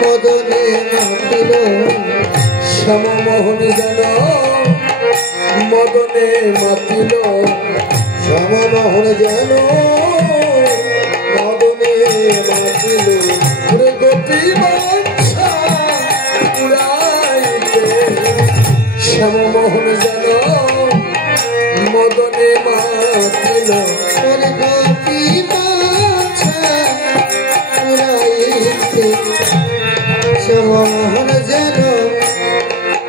মদনে মাতিল শ্যামমোহন যেন মদনে মাতিল গোপী বাঞ্ছা উড়াইতে শ্যামমোহন যেন মদনে মাতিল গোপী বাঞ্ছা উড়াইতে শ্যামমোহন যেন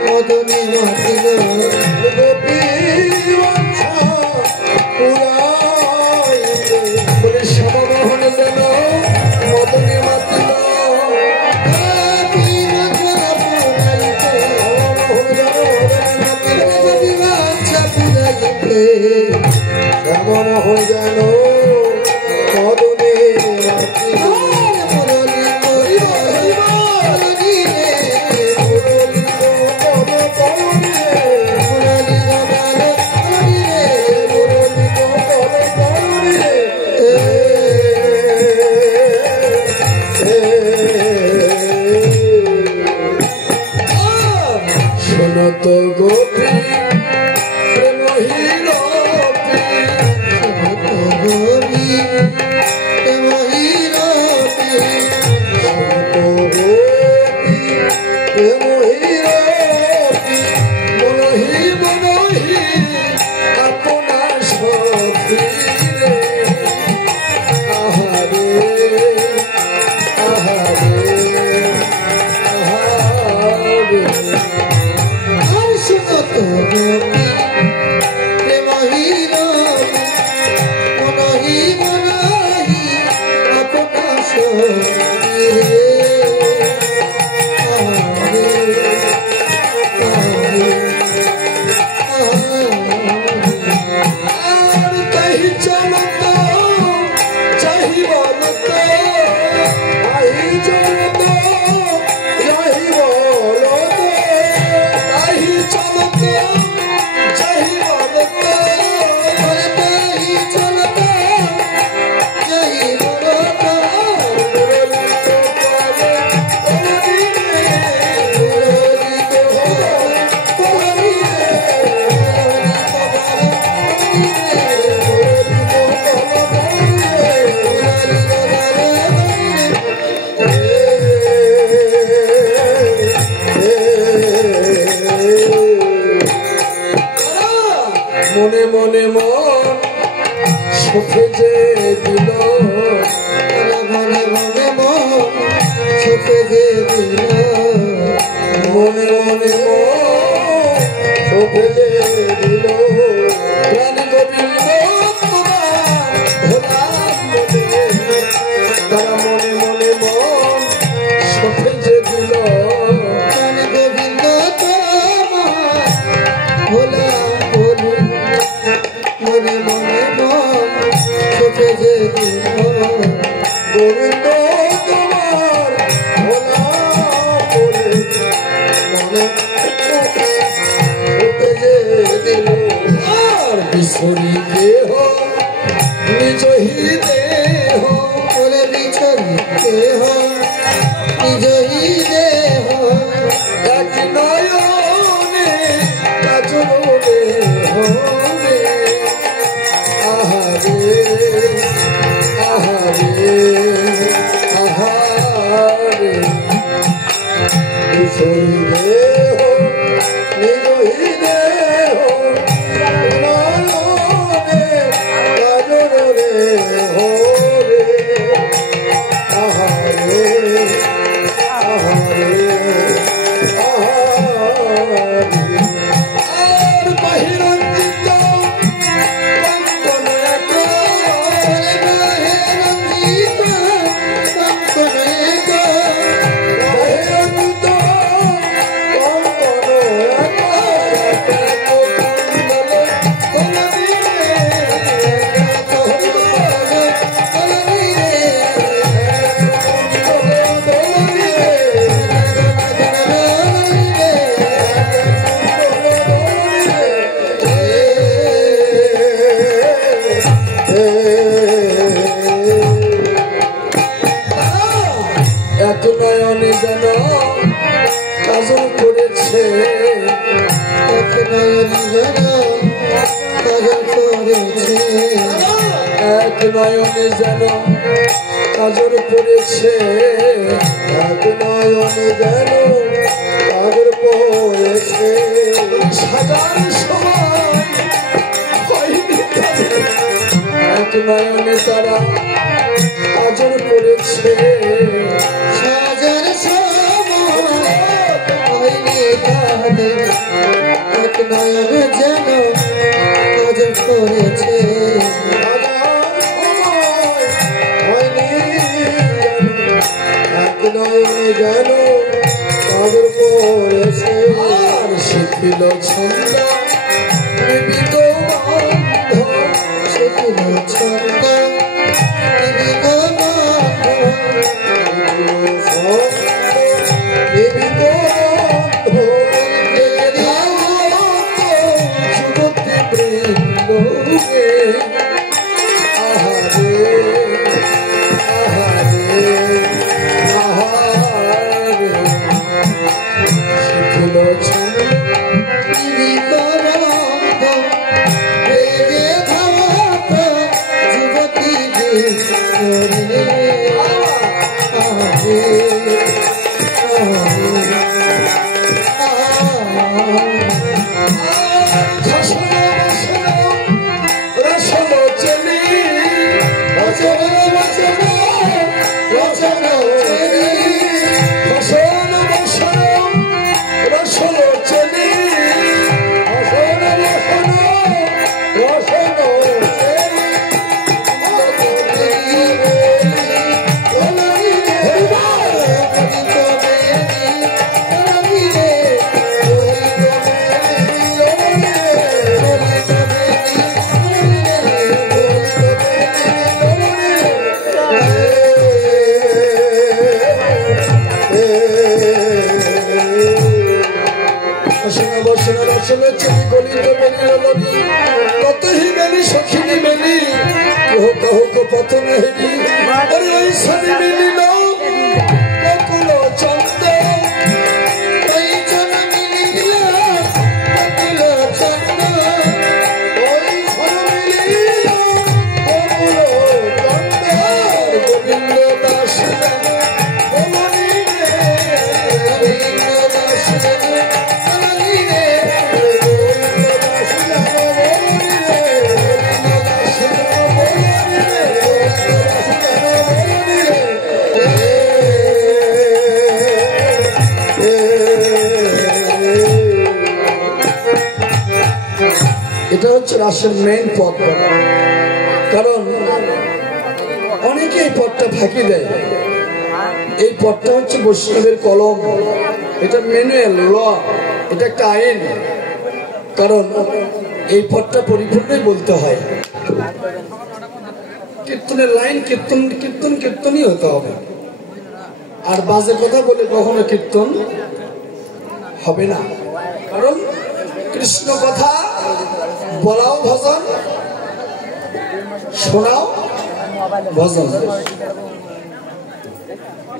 মদনে মাতিল গোপী বাঞ্ছা উড়াইতে বলে শ্যামমোহন যেন মদনে মাতিল শ্যামমোহন যেন মদনে মাতিল তো গোপী প্রেম হিরপি গোপী প্রেম হিরপি প্রেম হিরপি মনহি মনহি আপনার সফিরে আহারে আহারে আহারে আর শুনত গোপী প্রেম হিরপি মনহি মনহি আপনা সখিরে আর তাই চলত চাহি বলত আহি চলত চাহি বলত আহি চলত চাহি বলত তাহি চলত যাই বলত মনে মনে মন সুখে যে দিল মনে মনে মন সুখে যে দিল মনে মনে মন সুখে যে দিল প্রাণ গোবিন্দ তোমার হলাম বলে তারা মনে মনে মন সুখে যে দিল গোবিন্দ তোমার ভোলা বলে মনে মনে মন সুখে যে দিল গোবিন্দ তোমার হলাম বলে মনে সুখে যে দিল আর বিশ্বরী দেহ নিজ দেহ করে বিছরি দেহ নিজ হি দেহ এক নয়নে কাজলে হবে আহারে আহারে আহারে বিশ্বরী দেহ নিজ দেহ নয়নে কাজলে হবে আহারে আহারে আহারে আর বাহিরঞ্জিত কঙ্কন এক রঞ্জিত কঙ্কন এক বাহিরঞ্জিত কঙ্কন এক এক নয়নে যেন কাজল করেছে এক নয়নে যেন কাজল করেছে এক নয়নে যেন কাজল পড়েছে এক নয়নে যেন কাজল পড়েছে সাজার সময় হয়নি তাদের। এক নয়নে তারা কাজল পড়েছে সাজার সময় হয়নি তাদের এক নয়নে যেন কাজল করেছে এক নয়নে যেন কাজল করেছে আর শিখিল ছন্দ বিবিধ বন্ধ শিখিল ছন্দ বিবিধ বন্ধ বিবিধ বন্ধ যুবতী বৃন্দ আহারে আহারে আহারে শিখিল ছন্দ বিবিধ বন্ধ বেগে ধাবত যুবতী বৃন্দরে আহারে রসল চলি বচন বচন বচন ফসল বসন রসল চলি বচন বচন বচন বসন রসল চলি গলিত বেলি ললি কতহি বেলি সখিনী বেলি কহ কহ পতন হেলি আরে ওই সনি মিলিল ককুল চন্দ ওই জন মিলিল ককুল চন্দ ওই জন মিলিল ককুল চন্দ গোবিন্দ দাস বলনি গোবিন্দ দাস বলনি রে এটা হচ্ছে রাসের মেইন পথ। কারণ অনেকে এই পথটা ফাঁকি দেয়। এই পথটা হচ্ছে বৈষ্ণবের কলম, এটা ম্যানুয়াল ল, এটা একটা আইন। কারণ এই পথটা পরিপূর্ণই বলতে হয়। কীর্তনের লাইন কীর্তন কীর্তন কীর্তনই হতে হবে। আর বাজে কথা বলে কখনো কীর্তন হবে না। কারণ কৃষ্ণ কথা বলাও ভজন, শোনাও ভজন,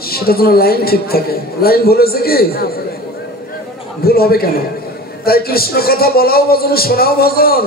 সেটা যেন লাইন ঠিক থাকে। লাইন বলেছে কি ভুল হবে কেন? তাই কৃষ্ণ কথা বলাও ভজন, শোনাও ভজন,